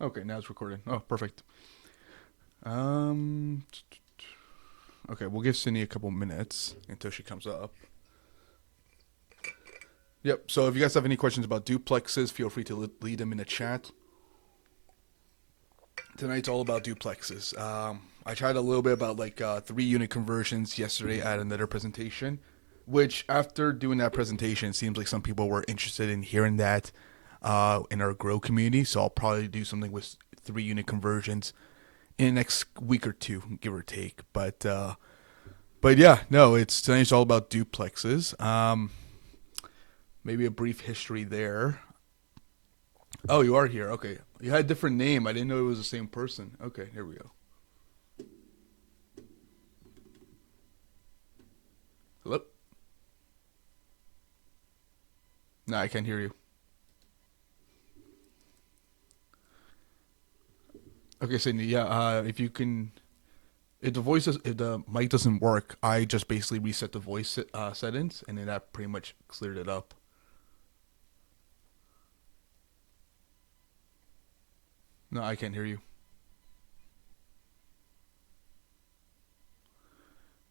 Okay, now it's recording. Oh, perfect. Um, okay, we'll give Cindy a couple minutes until she comes up. Yep. So if you guys have any questions about duplexes, feel free to lead them in the chat. Tonight's all about duplexes. I tried a little bit about like 3 unit conversions yesterday at another presentation, which after doing that presentation, it seems like some people were interested in hearing that in our grow community. So I'll probably do something with 3 unit conversions in the next week or two, give or take. But yeah, no, it's tonight's all about duplexes. Maybe a brief history there. Oh, you are here. Okay, you had a different name. I didn't know it was the same person. Okay, here we go. Hello. No, I can't hear you. Okay, Sydney. Yeah, if you can, if the mic doesn't work, I just basically reset the voice settings, and then that pretty much cleared it up. No, I can't hear you.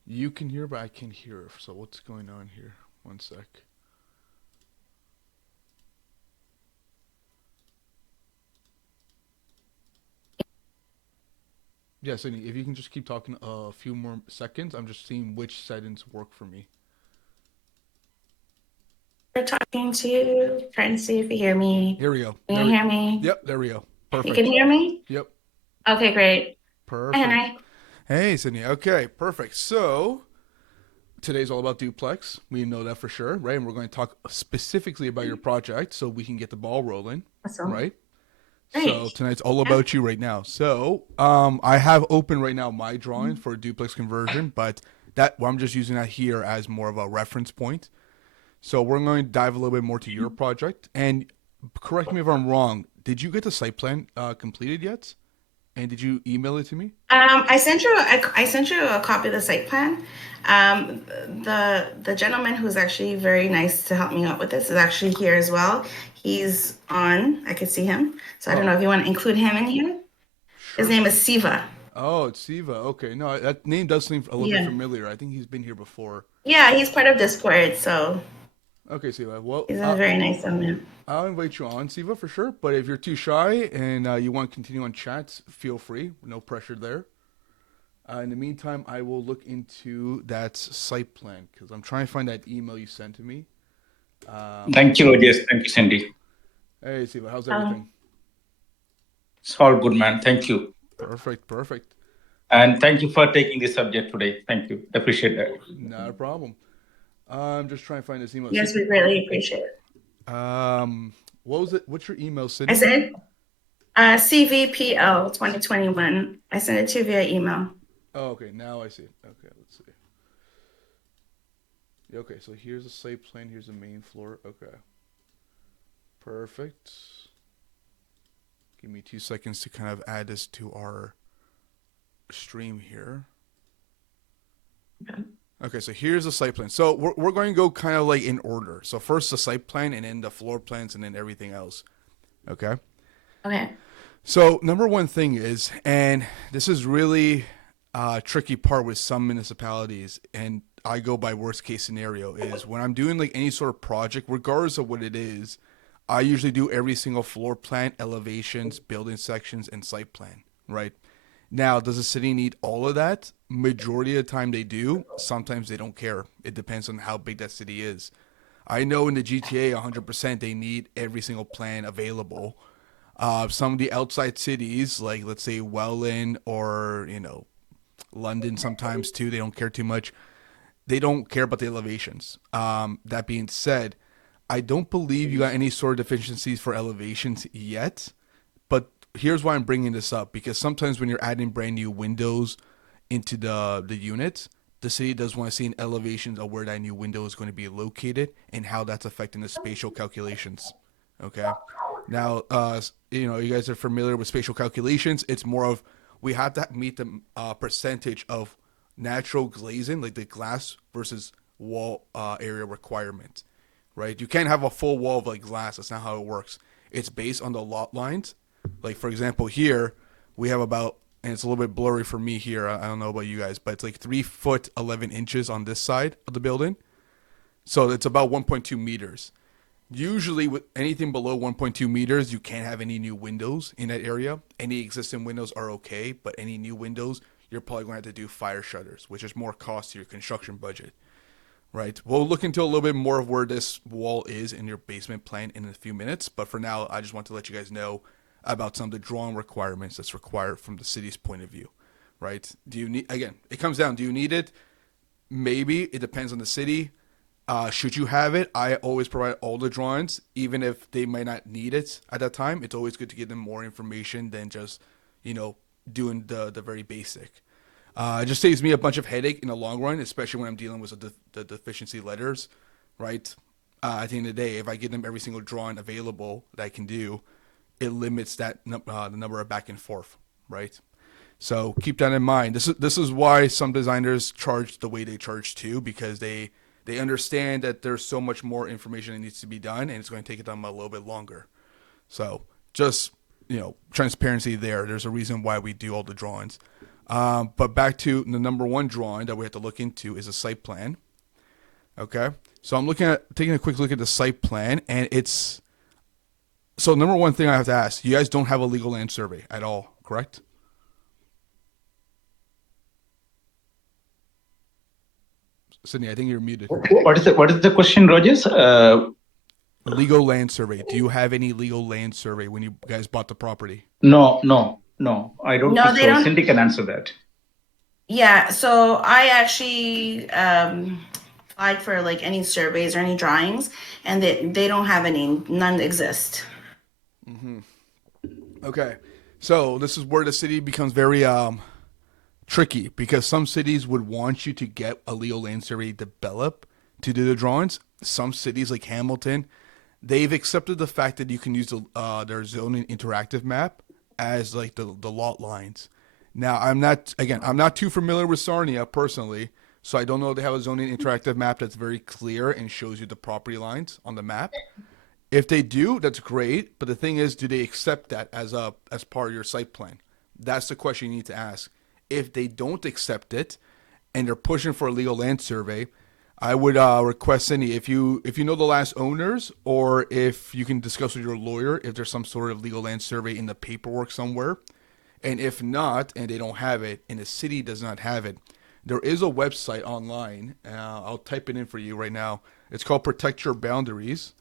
You can hear, but I can't hear. So what's going on here? One sec. Yeah, Sydney, if you can just keep talking a few more seconds, I'm just seeing which settings work for me. Talking to you, trying to see if you hear me. Here we go. Can you hear me? Yep, there we go. You can Perfect. hear me? Yep, Okay, great. Hi, perfect. Henry. Hey, Sydney. Okay, perfect. So today's all about duplex. We know that for sure, right? And we're going to talk specifically about your project so we can get the ball rolling, Awesome. right? So Great. tonight's all Yeah. about you right now. So I have open right now my drawing for a duplex conversion, but well, I'm just using that here as more of a reference point. So we're going to dive a little bit more to your project. And correct me if I'm wrong. Did you get the site plan completed yet? And did you email it to me? I sent you a copy of the site plan. The gentleman who's actually very nice to help me out with this is actually here as well. He's on. I could see him. So I don't Oh, know if you want to include him in here. His sure. name is Siva. Oh, it's Siva. Okay, no, that name does seem a little bit Yeah. familiar. I think he's been here before. Yeah, he's part of Discord, so Okay, Siva. Well, he's a very nice young man. I'll invite you on, Siva, for sure. But if you're too shy and you want to continue on chats, feel free. No pressure there. In the meantime, I will look into that site plan because I'm trying to find that email you sent to me. Thank you, Rajesh. Thank you, Cindy. Hey, Siva, how's everything? Um, It's all good, man. Thank you. Perfect, perfect. And thank you for taking this subject today. Thank you. Appreciate that. Not a problem. I'm just trying to find this email. yes, we greatly appreciate it. Um, what was it? What's your email, I Sydney? said CVPL 2021. I sent it to you via email. Oh, okay. Now I see it. Okay, let's see. Okay, so here's the site plan. Here's the main floor. Okay, perfect. Give me 2 seconds to kind of add this to our stream here. Okay. Okay, so here's the site plan. So we're going to go kind of like in order. So first the site plan and then the floor plans and then everything else. Okay. Okay. So number one thing is, and this is really a tricky part with some municipalities, and I go by worst case scenario, is when I'm doing like any sort of project, regardless of what it is, I usually do every single floor plan, elevations, building sections, and site plan, right? Now, does the city need all of that? Majority of the time they do. Sometimes they don't care. It depends on how big that city is. I know in the GTA 100% they need every single plan available. Some of the outside cities, like let's say Welland or London, sometimes too, they don't care too much. They don't care about the elevations. That being said, I don't believe you got any sort of deficiencies for elevations yet. But here's why I'm bringing this up because sometimes when you're adding brand new windows into the units, the city does want to see an elevations of where that new window is going to be located and how that's affecting the spatial calculations. Okay. Now, you guys are familiar with spatial calculations. It's more of we have to meet the percentage of natural glazing, like the glass versus wall area requirement, right? You can't have a full wall of like glass. That's not how it works. It's based on the lot lines. Like for example, here we have about, and it's a little bit blurry for me here. I don't know about you guys, but it's like 3 foot 11 inches on this side of the building. So it's about 1.2 meters. Usually, with anything below 1.2 meters, you can't have any new windows in that area. Any existing windows are okay, but any new windows, you're probably going to have to do fire shutters, which is more cost to your construction budget, right? We'll look into a little bit more of where this wall is in your basement plan in a few minutes, but for now, I just want to let you guys know about some of the drawing requirements that's required from the city's point of view, right? Do you need, again, it comes down, do you need it? Maybe. It depends on the city. Should you have it, I always provide all the drawings, even if they might not need it at that time. It's always good to give them more information than just, doing the very basic. It just saves me a bunch of headache in the long run, especially when I'm dealing with the deficiency letters, right? At the end of the day, if I give them every single drawing available that I can do, it limits the number of back and forth, right? So keep that in mind. This is why some designers charge the way they charge too, because they understand that there's so much more information that needs to be done, and it's going to take them a little bit longer. So just, transparency there. There's a reason why we do all the drawings. But back to the number one drawing that we have to look into is a site plan. Okay. So I'm taking a quick look at the site plan, and so number one thing I have to ask, you guys don't have a legal land survey at all, correct? Sydney, I think you're muted. What is the question, Rogers? Legal land survey. Do you have any legal land survey when you guys bought the property? No. I don't No, think they so. don't. Cindy can answer that. Yeah, so I actually applied for like any surveys or any drawings, and they don't have any. None exist. Okay. So this is where the city becomes very tricky, because some cities would want you to get a legal land survey developed to do the drawings. Some cities like Hamilton, they've accepted the fact that you can use their zoning interactive map as like the lot lines. Now, I'm not too familiar with Sarnia personally, so I don't know if they have a zoning interactive map that's very clear and shows you the property lines on the map. If they do, that's great. But the thing is, do they accept that as part of your site plan? That's the question you need to ask. If they don't accept it, and they're pushing for a legal land survey, I would request Cindy, if you know the last owners, or if you can discuss with your lawyer if there's some sort of legal land survey in the paperwork somewhere. And if not, and they don't have it, and the city does not have it, there is a website online. I'll type it in for you right now. It's called Protect Your Boundaries.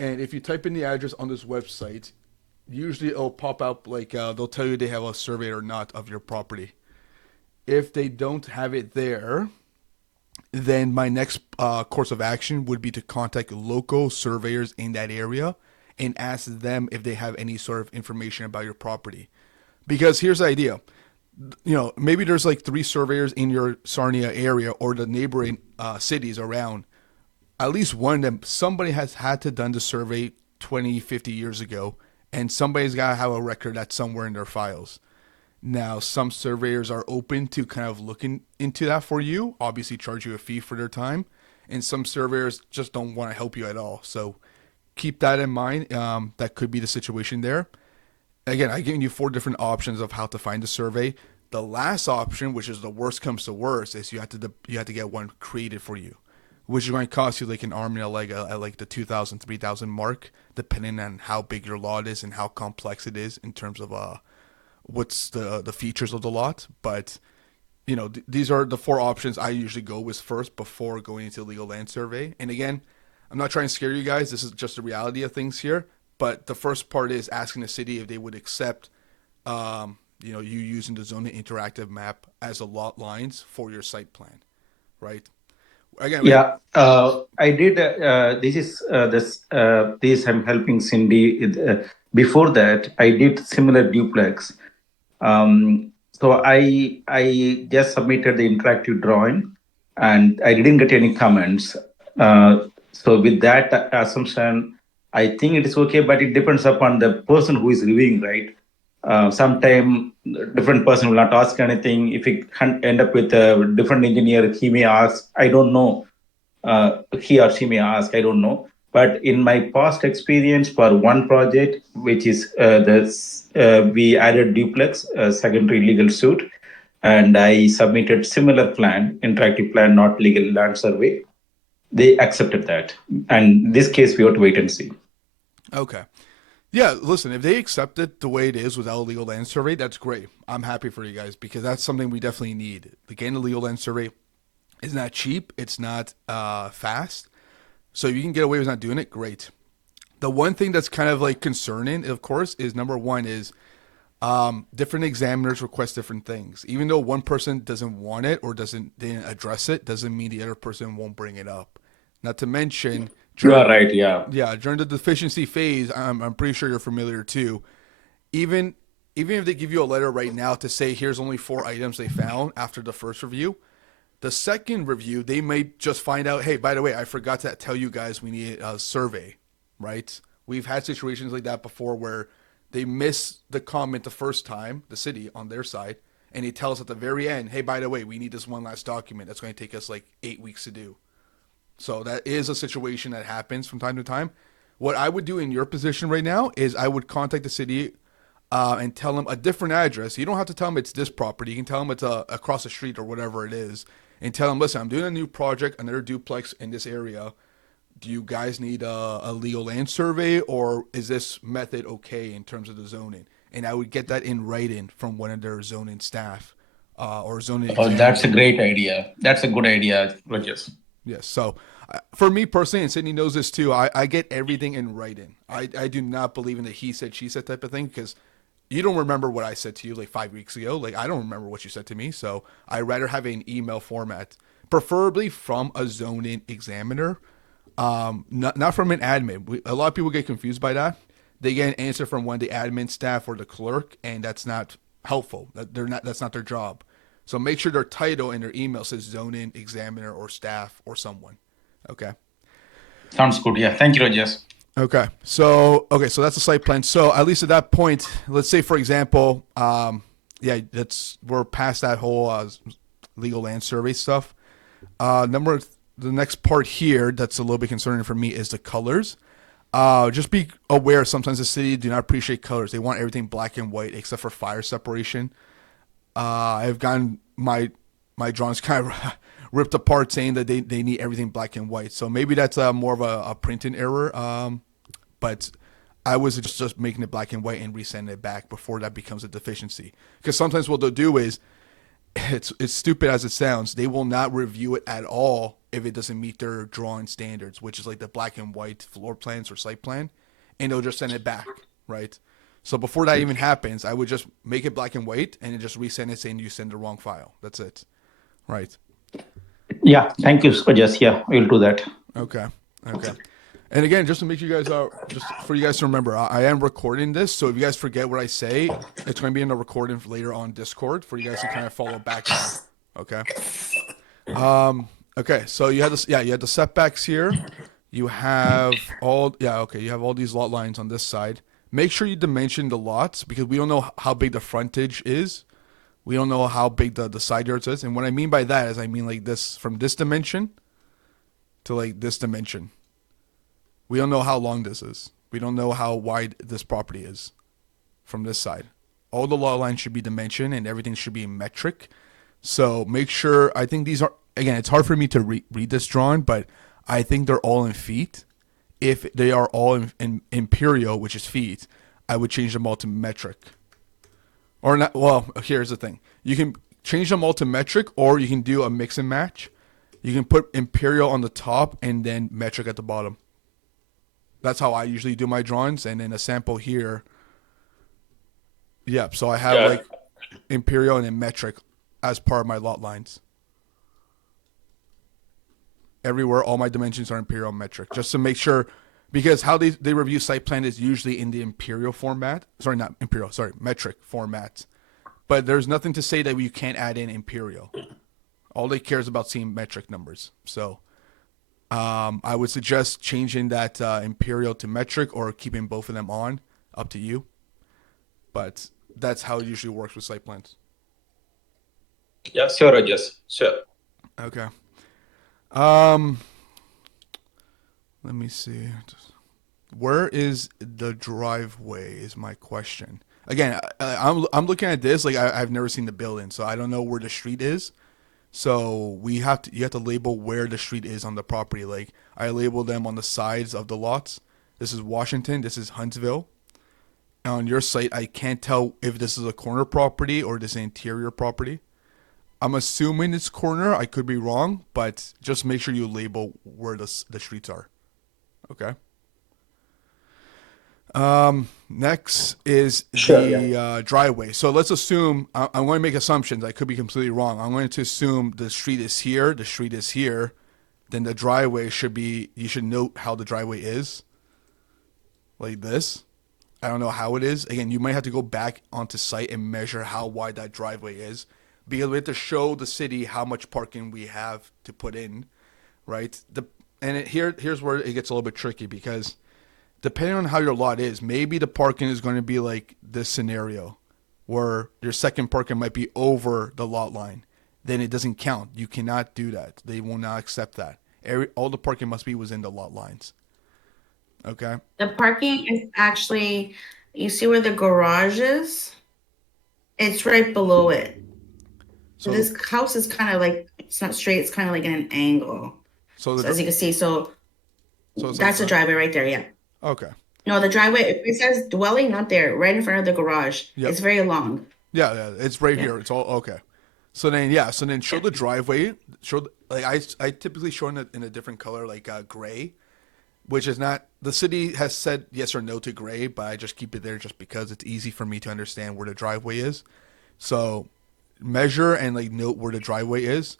And if you type in the address on this website, usually it'll pop up like they'll tell you they have a survey or not of your property. If they don't have it there, then my next course of action would be to contact local surveyors in that area and ask them if they have any sort of information about your property. Because here's the idea. Maybe there's like 3 surveyors in your Sarnia area or the neighboring cities around. At least one of them, somebody has had to done the survey 20, 50 years ago, and somebody's got to have a record that's somewhere in their files. Now, some surveyors are open to kind of looking into that for you, obviously charge you a fee for their time, and some surveyors just don't want to help you at all. So keep that in mind. That could be the situation there. Again, I've given you 4 different options of how to find a survey. The last option, which is the worst comes to worst, is you have to get one created for you, which is going to cost you like an arm and a leg at like the 2,000, 3,000 mark, depending on how big your lot is and how complex it is in terms of what's the features of the lot. But these are the 4 options I usually go with first before going into a legal land survey. And again, I'm not trying to scare you guys. This is just the reality of things here. But the first part is asking the city if they would accept, you using the zoning interactive map as a lot lines for your site plan, right? Again, Yeah, I did. This I'm helping Cindy. Before that, I did similar duplex. So I just submitted the interactive drawing, and I didn't get any comments. So with that assumption, I think it is okay, but it depends upon the person who is reviewing, right? Sometime different person will not ask anything. If we end up with a different engineer, he may ask. I don't know. He or she may ask. I don't know. But in my past experience for one project, which is we added duplex, secondary legal suit, and I submitted similar plan, interactive plan, not legal land survey. They accepted that, and this case we have to wait and see. Okay. Yeah, listen, if they accept it the way it is without a legal land survey, that's great. I'm happy for you guys because that's something we definitely need. Getting a legal land survey is not cheap, it's not fast. So if you can get away with not doing it, great. The one thing that's kind of like concerning, of course, is number one is different examiners request different things. Even though one person doesn't want it or didn't address it, doesn't mean the other person won't bring it up. Not to mention You are during right. Yeah. during the deficiency phase, I'm pretty sure you're familiar too. Even even if they give you a letter right now to say here's only 4 items they found after the first review, the second review they may just find out, hey, by the way, I forgot to tell you guys we need a survey, right? We've had situations like that before where they miss the comment the first time, the city on their side, and he tells at the very end, hey, by the way, we need this one last document that's going to take us like 8 weeks to do. So that is a situation that happens from time to time. What I would do in your position right now is I would contact the city and tell them a different address. You don't have to tell them it's this property. You can tell them it's across the street or whatever it is, and tell them, listen, I'm doing a new project, another duplex in this area. Do you guys need a legal land survey, or is this method okay in terms of the zoning? And I would get that in writing from one of their zoning staff or zoning Oh, that's a examiner. great idea. That's a good idea, Rajesh. Yes. So for me personally, and Sydney knows this too, I get everything in writing. I do not believe in the he said, she said type of thing because you don't remember what I said to you like 5 weeks ago. Like, I don't remember what you said to me. So I rather have an email format, preferably from a zoning examiner, not from an admin. A lot of people get confused by that. They get an answer from one of the admin staff or the clerk, and that's not helpful. They're not. That's not their job. So make sure their title in their email says zoning examiner or staff or someone. Okay. Sounds good. Yeah. Thank you, Rajesh. So that's the site plan. So at least at that point, let's say for example, yeah, that's we're past that whole legal land survey stuff. Number the next part here that's a little bit concerning for me is the colors. Just be aware. Sometimes the city do not appreciate colors. They want everything black and white except for fire separation. I've gotten my drawings kind of ripped apart saying that they need everything black and white. So maybe that's more of a printing error. But I was just making it black and white and resending it back before that becomes a deficiency. Because sometimes what they'll do is, it's stupid as it sounds, they will not review it at all if it doesn't meet their drawing standards, which is like the black and white floor plans or site plan, and they'll just send it back, right? So before that even happens, I would just make it black and white and then just resend it saying you send the wrong file. That's it, right? Yeah. Thank you, Rajesh. Yeah, we'll do that. Okay. Okay. And again, just to make you guys just for you guys to remember, I am recording this, so if you guys forget what I say, it's going to be in the recording later on Discord for you guys to kind of follow back on. Okay. Okay. So you had this, yeah, you had the setbacks here. You have all, yeah, okay. You have all these lot lines on this side. Make sure you dimension the lots because we don't know how big the frontage is. We don't know how big the side yards is, and what I mean by that is I mean like this from this dimension to like this dimension. We don't know how long this is. We don't know how wide this property is from this side. All the lot lines should be dimensioned and everything should be in metric. So make sure, I think these are, again, it's hard for me to read this drawing, but I think they're all in feet. If they are all in imperial, which is feet, I would change them all to metric. Or not, well, here's the thing. You can change them all to metric or you can do a mix and match. You can put imperial on the top and then metric at the bottom. That's how I usually do my drawings. And then a sample here. Yep. So I have Yeah. like imperial and then metric as part of my lot lines. Everywhere, all my dimensions are imperial and metric. Just to make sure, because how they review site plan is usually in the imperial format. Sorry, not imperial. Sorry, metric format. But there's nothing to say that you can't add in imperial. All they care is about seeing metric numbers. So I would suggest changing that imperial to metric or keeping both of them on. Up to you. But that's how it usually works with site plans. Yeah. Sure, Rajesh. Sure. Okay. Um, Let me see. Where is the driveway? Is my question. Again, I'm looking at this like I've never seen the building, so I don't know where the street is. So you have to label where the street is on the property. Like I label them on the sides of the lots. This is Washington. This is Huntsville. On your site, I can't tell if this is a corner property or this interior property. I'm assuming it's corner. I could be wrong, but just make sure you label where the streets are. Okay. Next is Sure. Yeah. the driveway. So let's assume I'm going to make assumptions. I could be completely wrong. I'm going to assume the street is here. The street is here. Then the driveway should be. You should note how the driveway is, like this. I don't know how it is. Again, you might have to go back onto site and measure how wide that driveway is, because we have to show the city how much parking we have to put in, right? Here's where it gets a little bit tricky because depending on how your lot is, maybe the parking is going to be like this scenario where your second parking might be over the lot line. Then it doesn't count. You cannot do that. They will not accept that. All the parking must be within the lot lines. Okay. The parking is actually, you see where the garage is? It's right below it. So So this house is kind of like, it's not straight, it's kind of like in an angle. so So as you can see, so it's like that's a that. driveway right there, yeah. Okay. No, the driveway, it says dwelling, not there, right in front of the garage. Yep. It's very long. Yeah. It's right Yeah. here. It's all okay. So then, yeah. So then, show the driveway. Like I typically show in a different color, like gray, which is not. The city has said yes or no to gray, but I just keep it there just because it's easy for me to understand where the driveway is. So measure and like note where the driveway is,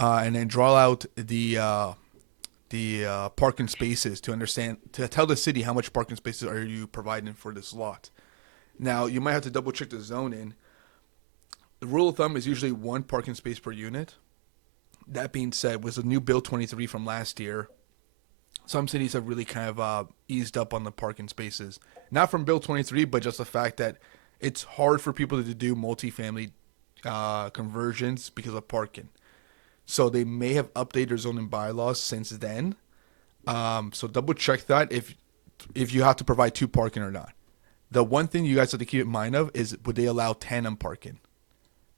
and then draw out the parking spaces to understand to tell the city how much parking spaces are you providing for this lot. Now you might have to double check the zoning. The rule of thumb is usually one parking space per unit. That being said, with the new Bill 23 from last year, some cities have really kind of eased up on the parking spaces. Not from Bill 23, but just the fact that it's hard for people to do multifamily conversions because of parking. So they may have updated their zoning bylaws since then. So double check that if you have to provide two parking or not. The one thing you guys have to keep in mind of is would they allow tandem parking,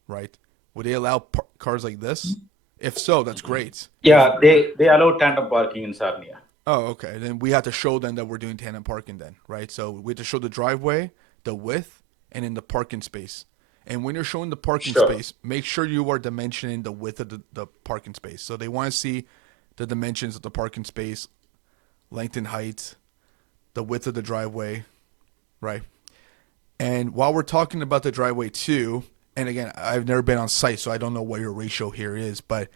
right? Would they allow cars like this? If so, that's great. Yeah, they allow tandem parking in Sarnia. Oh, okay. Then we have to show them that we're doing tandem parking then, right? So we have to show the driveway, the width, and in the parking space. And when you're showing the parking Sure. space, make sure you are dimensioning the width of the parking space. So they want to see the dimensions of the parking space, length and height, the width of the driveway, right? And while we're talking about the driveway too, and again, I've never been on site, so I don't know what your ratio here is, but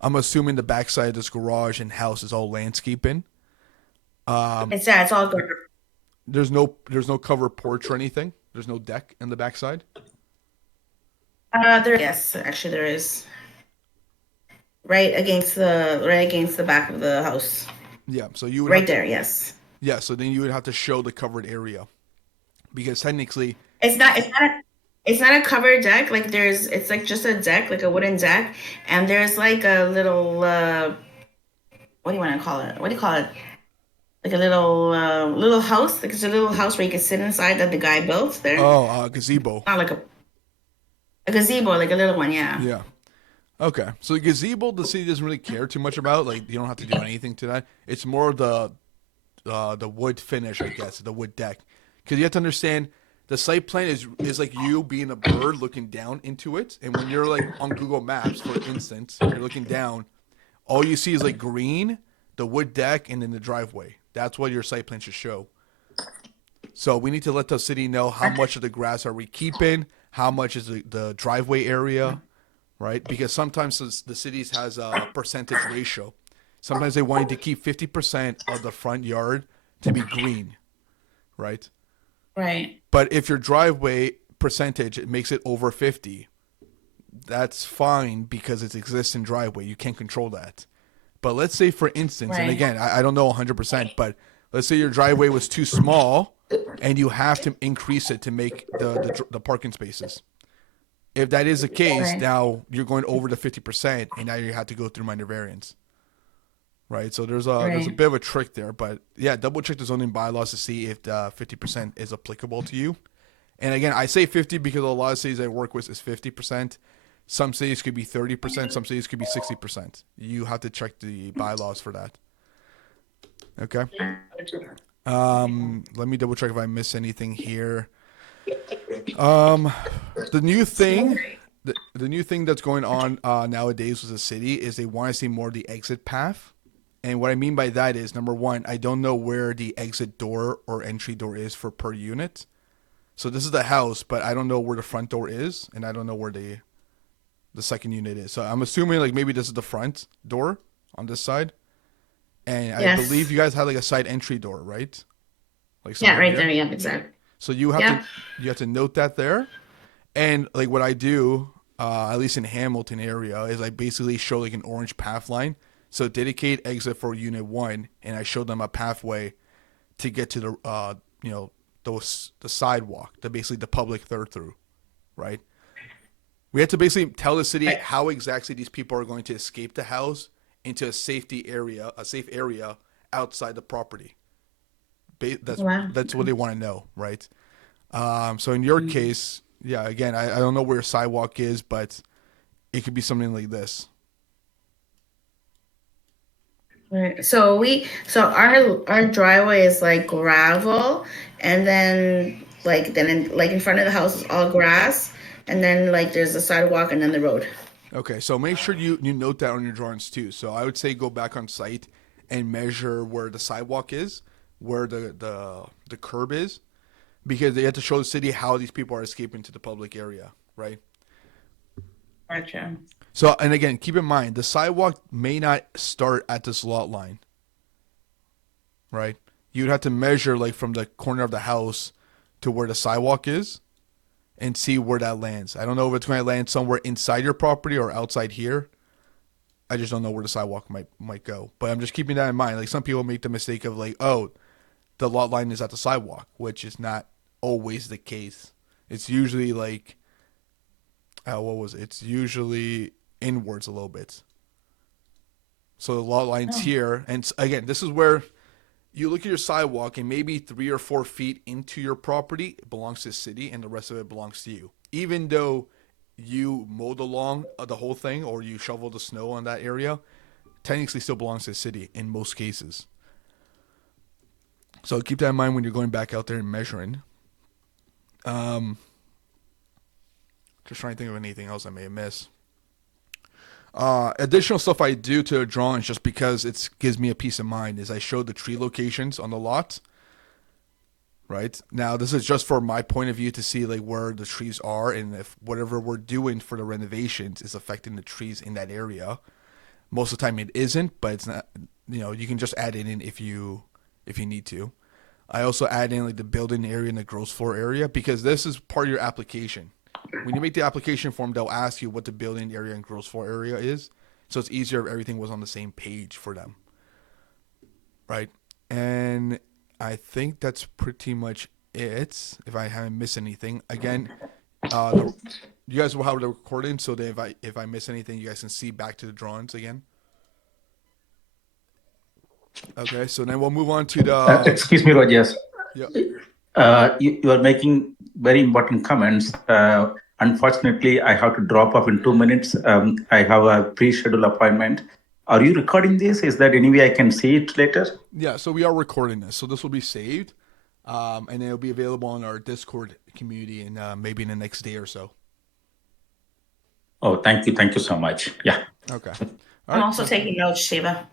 I'm assuming the backside of this garage and house is all landscaping. It's all good. There's no covered porch or anything. There's no deck in the backside. Yes, actually there is. Right against the back of the house. Yeah, so you would have Right to. there, yes. Yeah, so then you would have to show the covered area because technically, It's not a covered deck. Like it's like just a deck, like a wooden deck, and there's like a little what do you want to call it? What do you call it? Like a little house. Like it's a little house where you can sit inside that the guy built there. gazebo. Not like a gazebo, like a little one, yeah. Yeah. Okay, so the gazebo, the city doesn't really care too much about. Like you don't have to do anything to that. It's more the wood finish, I guess, the wood deck, because you have to understand the site plan is like you being a bird looking down into it, and when you're like on Google Maps, for instance, you're looking down, all you see is like green, the wood deck, and then the driveway. That's what your site plan should show. So we need to let the city know how much of the grass are we keeping, how much is the driveway area, right? Because sometimes the cities has a percentage ratio. Sometimes they want you to keep 50% of the front yard to be green, right? Right. But if your driveway percentage it makes it over 50, that's fine because it's existing driveway. You can't control that. But let's say, for instance, and Right. again, I don't know 100%, but let's say your driveway was too small and you have to increase it to make the parking spaces. If that is the case, Right. now you're going over the 50% and now you have to go through minor variance. right? So there's a Right. bit of a trick there, but yeah, double check the zoning bylaws to see if the 50% is applicable to you. And again, I say 50 because a lot of cities I work with is 50%. Some cities could be 30%. Some cities could be 60%. You have to check the bylaws for that. Okay. Let me double check if I miss anything here. Um, the new thing, the new thing that's going on nowadays with the city is they want to see more of the exit path. And what I mean by that is number one, I don't know where the exit door or entry door is for per unit. So this is the house, but I don't know where the front door is, and I don't know where the second unit is. So I'm assuming like maybe this is the front door on this side, and I believe Yes. you guys had like a side entry door, right? Like Yeah, somewhere right there. here. Yeah, exactly. So Yeah. you have to note that there. And like what I do, at least in Hamilton area, is I basically show like an orange path line. So dedicate exit for unit one, and I show them a pathway to get to the you know the sidewalk, basically the public third through, right? We had to basically tell the city Right. how exactly these people are going to escape the house into a safe area outside the property. Wow. That's what they want to know, right? So in your Mm. case, yeah, again, I don't know where your sidewalk is, but it could be something like this. Right. So our driveway is like gravel, and then like in front of the house is all grass, and then like there's a sidewalk and then the road. Okay, so make sure you note that on your drawings too. So I would say go back on site and measure where the sidewalk is, where the curb is, because they have to show the city how these people are escaping to the public area, right? Gotcha. So, and again, keep in mind the sidewalk may not start at this lot line, right? You'd have to measure like from the corner of the house to where the sidewalk is and see where that lands. I don't know if it's going to land somewhere inside your property or outside here. I just don't know where the sidewalk might go. But I'm just keeping that in mind. Like some people make the mistake of like, oh, the lot line is at the sidewalk, which is not always the case. It's usually like, what was it? It's usually inwards a little bit. So the lot line's Oh, here, and again, this is where you look at your sidewalk, and maybe 3 or 4 feet into your property it belongs to the city, and the rest of it belongs to you. Even though you mowed along the whole thing or you shoveled the snow on that area, technically still belongs to the city in most cases. So keep that in mind when you're going back out there and measuring. Um, just trying to think of anything else I may have missed. Additional stuff I do to the drawings just because it gives me a peace of mind is I show the tree locations on the lot. Right now, this is just for my point of view to see like where the trees are and if whatever we're doing for the renovations is affecting the trees in that area. Most of the time, it isn't, but it's not. You know, you can just add it in if you need to. I also add in like the building area and the gross floor area because this is part of your application. When you make the application form, they'll ask you what the building area and gross floor area is. So it's easier if everything was on the same page for them, right? And I think that's pretty much it. If I haven't missed anything, again, you guys will have the recording, so that if I miss anything, you guys can see back to the drawings again. Okay, so then we'll move on to the Excuse me, Rogers. yeah. You are making very important comments. Unfortunately, I have to drop off in 2 minutes. I have a pre-scheduled appointment. Are you recording this? Is that any way I can see it later? Yeah, so we are recording this, so this will be saved, and it'll be available on our Discord community, and maybe in the next day or so. Oh, thank you. Thank you so much. Yeah. Okay. All I'm right. also taking notes, Shiva.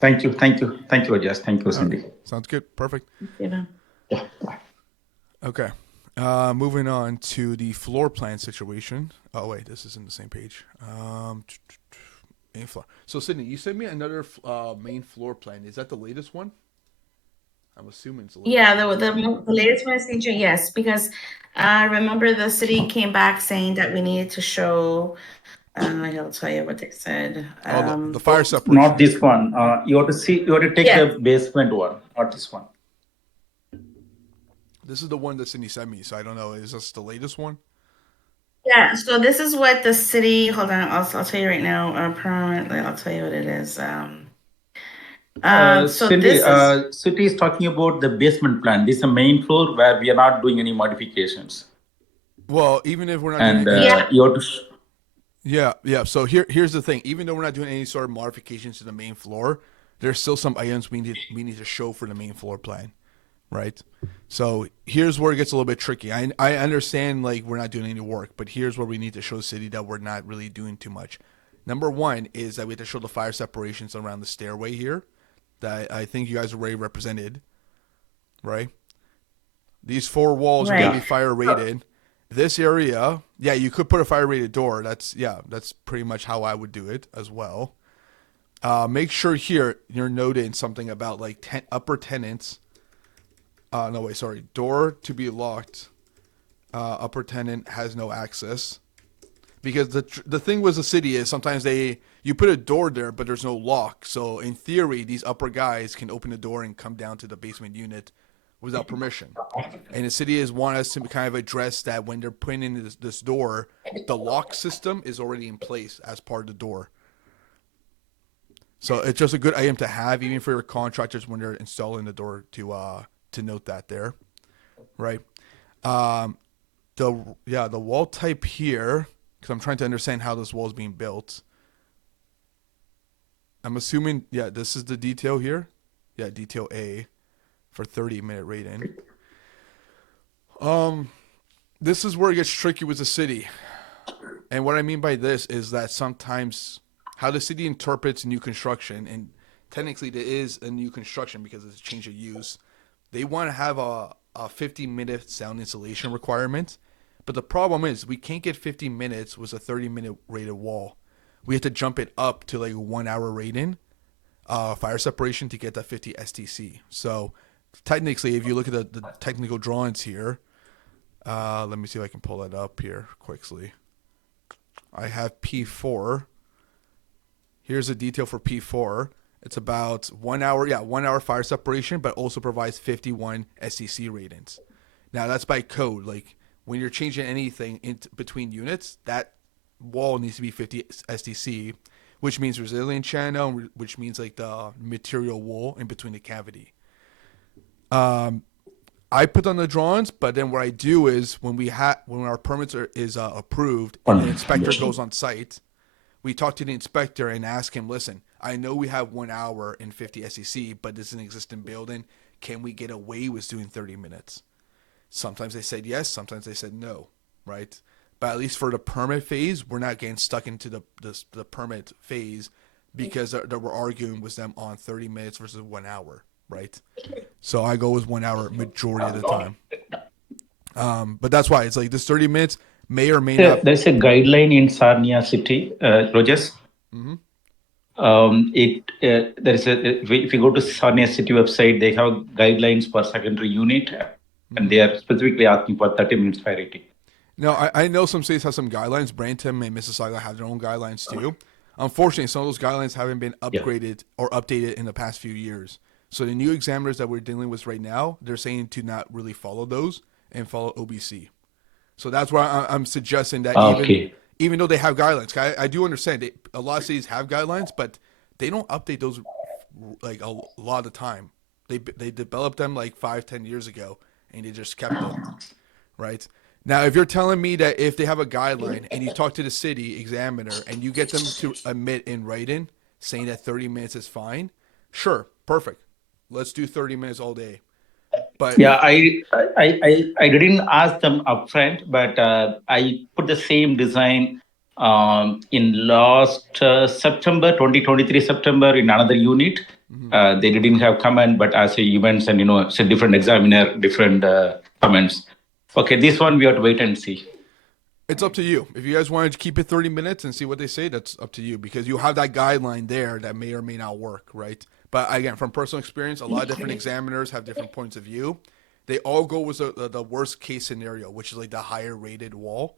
Thank you. Thank you. Thank you, Rogers. Thank you, All right. Cindy. Sounds good. Perfect. Shiva. Yeah. Okay. Moving on to the floor plan situation. Oh wait, this isn't the same page. Main floor. So Sydney, you sent me another main floor plan. Is that the latest one? I'm assuming it's the latest Yeah, one. the latest one is featured, yes, because I remember the city came back saying that we needed to show. I'll tell you what they said. Oh, the fire Oh, not separation. this one. You have to see. You have to take Yes, the basement one, not this one. This is the one that Sydney sent me. So I don't know. Is this the latest one? yeah. So this is what the city. Hold on, I'll tell you right now. Permanently, I'll tell you what it is. So this is City is talking about the basement plan. This is the main floor where we are not doing any modifications. Well, even if we're not doing And any, yeah. you have to. yeah. So here's the thing. Even though we're not doing any sort of modifications to the main floor, there's still some items we need to show for the main floor plan, right? So here's where it gets a little bit tricky. I understand like we're not doing any work, but here's where we need to show the city that we're not really doing too much. Number one is that we have to show the fire separations around the stairway here. That I think you guys already represented, right? These four walls are going to Right. be fire rated. This area, yeah, you could put a fire rated door. That's pretty much how I would do it as well. Make sure here you're noting something about like upper tenants. No, wait, sorry. Door to be locked. Upper tenant has no access. Because the thing with the city is sometimes you put a door there, but there's no lock. So in theory, these upper guys can open the door and come down to the basement unit without permission. And the city is want us to kind of address that when they're putting in this door, the lock system is already in place as part of the door. So it's just a good item to have, even for your contractors when they're installing the door to note that there, right? Um, the wall type here, because I'm trying to understand how this wall is being built. I'm assuming, yeah, this is the detail here. Yeah, detail A for 30-minute rating. This is where it gets tricky with the city. And what I mean by this is that sometimes how the city interprets new construction, and technically there is a new construction because it's a change of use, they want to have a 50-minute sound insulation requirement. But the problem is we can't get 50 minutes with a 30-minute rated wall. We have to jump it up to like 1 hour rating, fire separation to get that 50 STC. So technically, if you look at the technical drawings here, let me see if I can pull that up here quickly. I have P4. Here's a detail for P4. It's about 1 hour, 1 hour fire separation, but also provides 51 STC ratings. Now that's by code. Like when you're changing anything in between units, that wall needs to be 50 STC, which means resilient channel, which means like the material wall in between the cavity. I put on the drawings, but then what I do is when our permits is approved and the inspector goes on site, we talk to the inspector and ask him, listen, I know we have 1 hour in 50 SEC, but it's an existing building. Can we get away with doing 30 minutes? Sometimes they said yes, sometimes they said no, right? But at least for the permit phase, we're not getting stuck into the permit phase because we're arguing with them on 30 minutes versus 1 hour, right? So I go with 1 hour majority of the time. But that's why it's like this 30 minutes may or may not. There's a guideline in Sarnia City, Rogers. Mm-hmm. It there is a if you go to Sarnia City website, they have guidelines for secondary unit, and Mm-hmm. they are specifically asking for 30 minutes fire rating. No, I know some states have some guidelines. Brampton and Mississauga have their own guidelines too. Unfortunately, some of those guidelines haven't been Yeah. upgraded or updated in the past few years. So the new examiners that we're dealing with right now, they're saying to not really follow those and follow OBC. So that's why I'm suggesting that Okay. even though they have guidelines, I do understand a lot of cities have guidelines, but they don't update those like a lot of the time. They developed them like 5-10 years ago, and they just kept them right. Now, if you're telling me that if they have a guideline and you talk to the city examiner and you get them to admit in writing saying that 30 minutes is fine, sure, perfect. Let's do 30 minutes all day. But Yeah, I didn't ask them upfront, but I put the same design in last September 2023 September in another unit. mhm. They didn't have comment, but as a events and it's a different examiner, different comments. Okay, this one we have to wait and see. It's up to you. If you guys wanted to keep it 30 minutes and see what they say, that's up to you because you have that guideline there that may or may not work, right? But again, from personal experience, a lot of different examiners have different points of view. They all go with the worst case scenario, which is like the higher rated wall.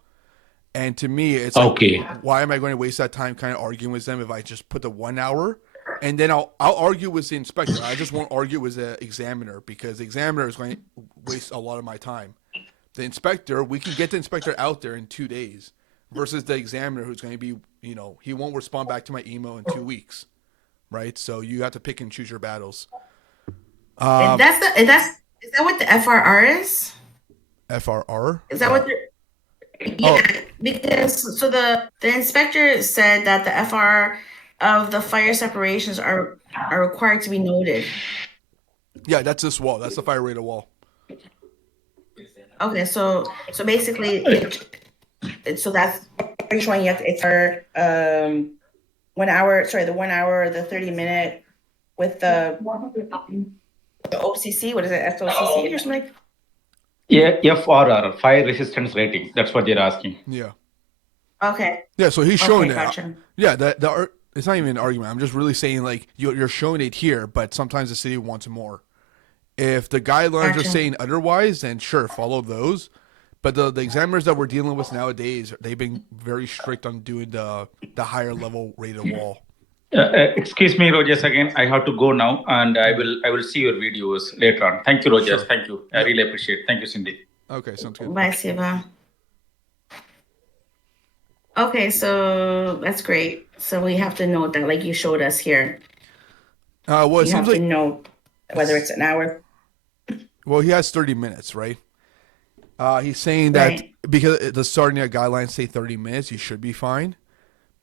And to me, it's like, Okay. why am I going to waste that time kind of arguing with them if I just put the 1 hour and then I'll argue with the inspector. I just won't argue with the examiner because the examiner is going to waste a lot of my time. The inspector, we can get the inspector out there in 2 days versus the examiner who's going to be, he won't respond back to my email in 2 weeks, right? So you have to pick and choose your battles. And Um, that's is that what the FRR is? FRR. Is that what the Oh, yeah, because so the inspector said that the FR of the fire separations are required to be noted. yeah, that's this wall. That's the fire rated wall. Okay, so basically so that's showing you it's our 1 hour, sorry, the 1 hour, the 30 minute with the OCC, what is it, SOCC or something? Yeah, FRR, fire resistance rating. That's what they're asking. Yeah, Okay, yeah. So he's showing okay, that. gotcha. Yeah, it's not even an argument. I'm just really saying like you're showing it here, but sometimes the city wants more. If the guidelines are Gotcha. saying otherwise, then sure, follow those. But the examiners that we're dealing with nowadays, they've been very strict on doing the higher level rated wall. Excuse me, Rogers. Again, I have to go now, and I Mm. will see your videos later on. Thank you, Rogers. Sure. Thank you. I Yep. really appreciate. Thank you, Cindy. Okay, sounds good. Bye, Siva. Okay, so that's great. So we have to note that, like you showed us here, Well, it you seems have to like note whether it's an hour, well, he has 30 minutes, right? He's saying that right? because the starting guidelines say 30 minutes, you should be fine.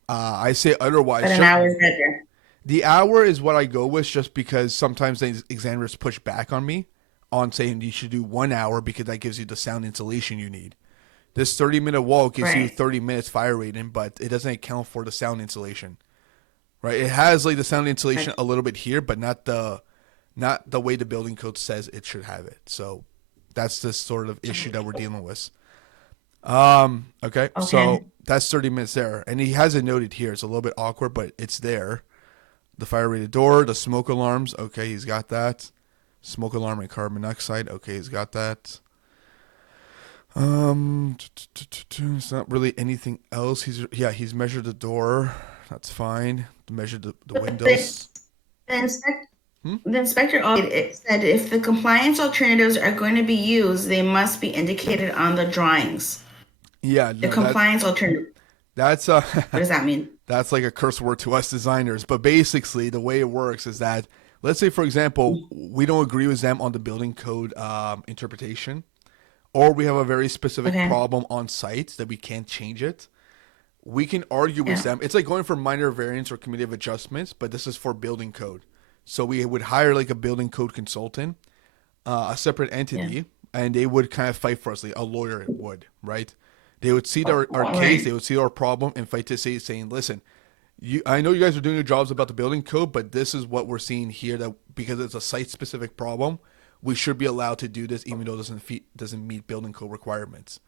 I say otherwise. But an Just hour is better. the hour is what I go with, just because sometimes the examiners push back on me on saying you should do 1 hour because that gives you the sound insulation you need. This 30-minute wall gives you Right, 30 minutes fire rating, but it doesn't account for the sound insulation, right? It has like the sound insulation right. a little bit here, but not the way the building code says it should have it. So that's the sort of issue that we're dealing with. Okay, Okay, so that's 30 minutes there, and he has it noted here. It's a little bit awkward, but it's there. The fire rated door, the smoke alarms. Okay, he's got that. Smoke alarm and carbon monoxide. Okay, he's got that. It's not really anything else. He's measured the door. That's fine. Measured the the, windows. the, inspect, Hmm? the inspector it said if the compliance alternatives are going to be used, they must be indicated on the drawings. Yeah, The no, compliance alternative. that's What does that mean? that's like a curse word to us designers. But basically, the way it works is that, let's say, for example, we don't agree with them on the building code interpretation, or we have a very specific Okay. problem on site that we can't change it. We can argue with Yeah. them. It's like going for minor variance or committee of adjustments, but this is for building code. So we would hire like a building code consultant, a separate Yeah. entity, and they would kind of fight for us, like a lawyer would, right? They would see our case, Right. they would see our problem, and fight to say, saying, listen, I know you guys are doing your jobs about the building code, but this is what we're seeing here, that because it's a site specific problem, we should be allowed to do this even though it doesn't meet building code requirements,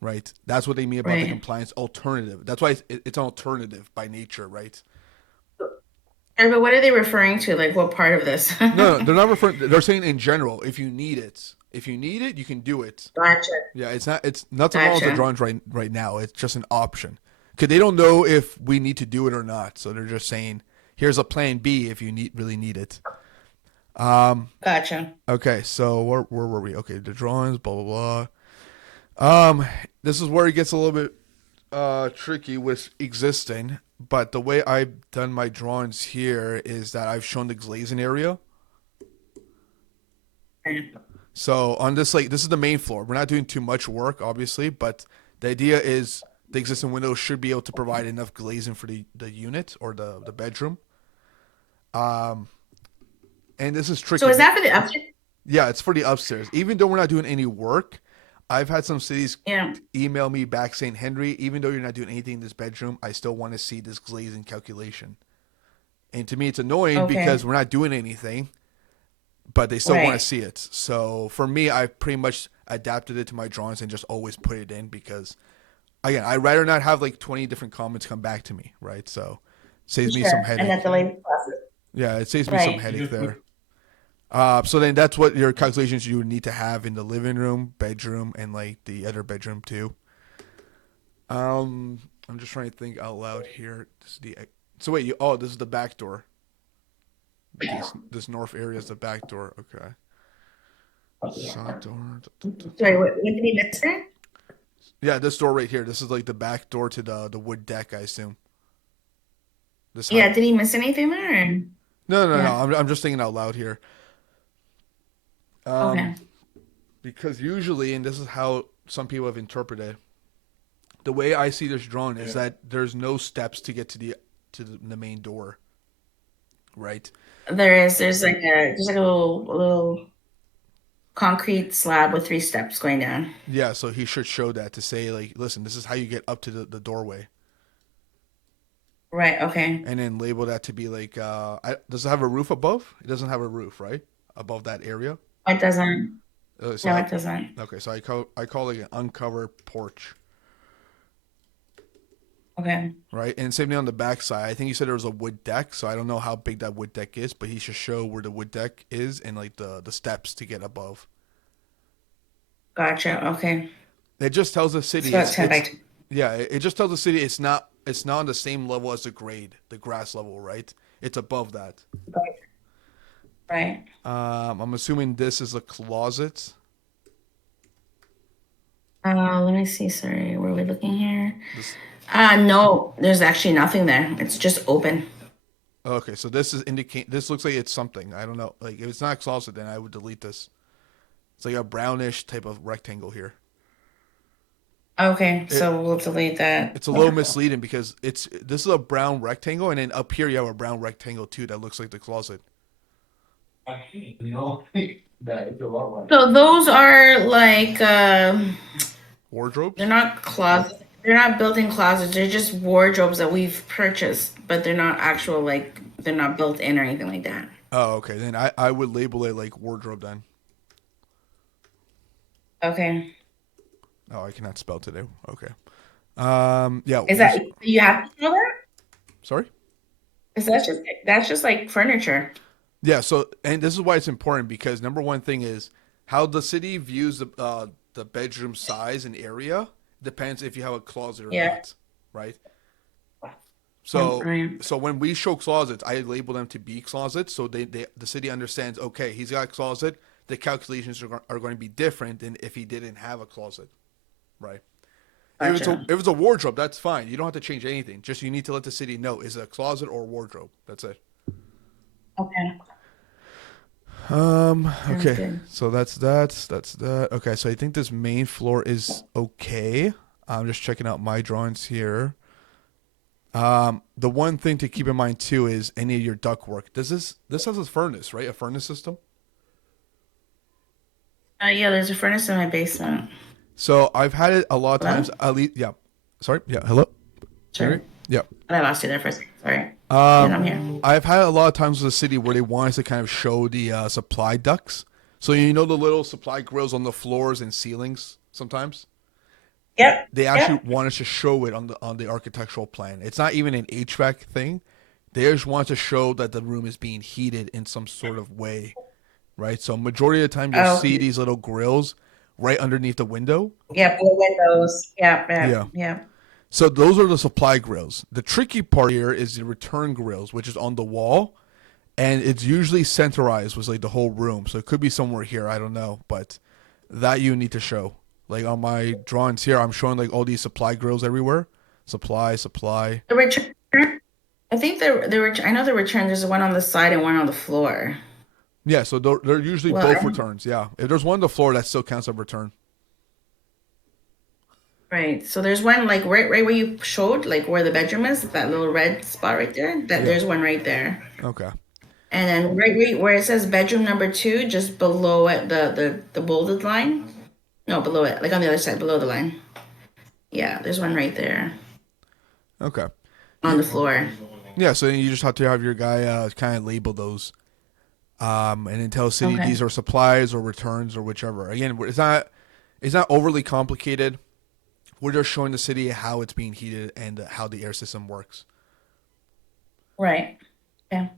right? That's what they mean about the Right. compliance alternative. That's why it's an alternative by nature, right? But what are they referring to? Like what part of this? No, they're not referring. They're saying in general, if you need it, you can do it. Gotcha. Yeah, it's not. It's nothing wrong with the Gotcha. drawings right now. It's just an option because they don't know if we need to do it or not. So they're just saying, here's a plan B if you really need it. Gotcha. Okay, so where were we? Okay, the drawings, blah blah blah. This is where it gets a little bit tricky with existing. But the way I've done my drawings here is that I've shown the glazing area. So on this, like, this is the main floor. We're not doing too much work, obviously, but the idea is the existing windows should be able to provide enough glazing for the unit or the bedroom. Um, and this is So tricky. is that for the upstairs? Yeah, it's for the upstairs. Even though we're not doing any work, I've had some cities Yeah. email me back saying, Henry, even though you're not doing anything in this bedroom, I still want to see this glazing calculation. And to me, it's annoying Okay. because we're not doing anything, but they still want to Right. see it. So for me, I pretty much adapted it to my drawings and just always put it in because, again, I'd rather not have like 20 different comments come back to me, right? So saves me some Sure. And that headache. delay the process. Yeah, it saves me some Right. headache there. So then that's what your calculations you would need to have in the living room, bedroom, and like the other bedroom too. I'm just trying to think out loud here. This is the so wait, this is the back door. This north area is the back door. Okay. Side door. Sorry, what did we miss there? Yeah, this door right here. This is like the back door to the wood deck, I assume. This how? Yeah, did he miss anything there? No, no, no. Yeah. I'm just thinking out loud here. Um, Okay. because usually, and this is how some people have interpreted the way I see this drawn is that there's no steps to get to the main door, right? There's like a little concrete slab with three steps going down. Yeah, so he should show that to say like, listen, this is how you get up to the doorway, Right, okay. and then label that to be like, does it have a roof above? It doesn't have a roof, right? Above that area. It doesn't. So No, it doesn't. okay, so I call it an uncovered porch, Okay. right? And same thing on the back side. I think you said there was a wood deck, so I don't know how big that wood deck is, but he should show where the wood deck is and like the steps to get above. Gotcha. Okay. It just tells the It's city about 10 by 10. yeah, it just tells the city it's not on the same level as the grade, the grass level, right? It's above that. Right. I'm assuming this is a closet. Let me see. Sorry, were we looking here? This No, there's actually nothing there. It's just open. okay, so this is indicate. This looks like it's something. I don't know. Like if it's not a closet, then I would delete this. It's like a brownish type of rectangle here. Okay, It so we'll delete that. it's a little misleading because this is a brown rectangle, and then up here you have a brown rectangle too that looks like the closet. So those are like they're Wardrobes. not closets. They're not built-in closets. They're just wardrobes that we've purchased, but they're not actual like they're not built in or anything like that. Oh, okay. Then I would label it like wardrobe then. Okay. Oh, I cannot spell today. Okay. Yeah. Is This. that you have to know that? Sorry. Is that's just like furniture? Yeah. So, and this is why it's important because number one thing is how the city views the bedroom size and area depends if you have a closet or Yeah. not, right? So, Right. so when we show closets, I label them to be closets, so the city understands. Okay, he's got a closet. The calculations are going to be different than if he didn't have a closet, right? Gotcha. If it's a wardrobe, that's fine. You don't have to change anything. Just you need to let the city know is it a closet or a wardrobe. That's it. Okay. Sounds Okay. good. So that's that. Okay. So I think this main floor is okay. I'm just checking out my drawings here. The one thing to keep in mind too is any of your duct work. Does this has a furnace, right? A furnace system. Yeah, there's a furnace in my basement. So I've had it a lot of Hello? times. At least, yeah. Sorry. Yeah. Hello. Can you hear Sure. me? Yeah. I lost you there for a second. Sorry. Yeah, no, I'm Um, here. I've had a lot of times with the city where they want us to kind of show the supply ducts. So you know the little supply grills on the floors and ceilings sometimes. Yep. They actually Yep. want us to show it on the architectural plan. It's not even an HVAC thing. They just want to show that the room is being heated in some sort of way, right? So majority of the time you'll Oh, see these little grills right underneath the window. yep. The windows. Yep. Yep. Yeah. Yep. So those are the supply grills. The tricky part here is the return grills, which is on the wall, and it's usually centralized with like the whole room. So it could be somewhere here, I don't know, but that you need to show. Like on my drawings here, I'm showing like all these supply grills everywhere. Supply, supply. The return. I think I know the return. There's one on the side and one on the floor. Yeah, so they're usually Well, both returns. Yeah, if there's one on the floor, that still counts as a return. right. So there's one like right where you showed, like where the bedroom is, that little red spot right there. That Yeah. there's one right there. Okay. And then right where it says bedroom number two, just below it, the bolded line. No, below it, like on the other side, below the line. Yeah, there's one right there Okay. on the floor. Yeah, so you just have to have your guy kind of label those, and then tell city Okay. these are supplies or returns or whichever. Again, it's not overly complicated. We're just showing the city how it's being heated and how the air system works. Right. Yeah.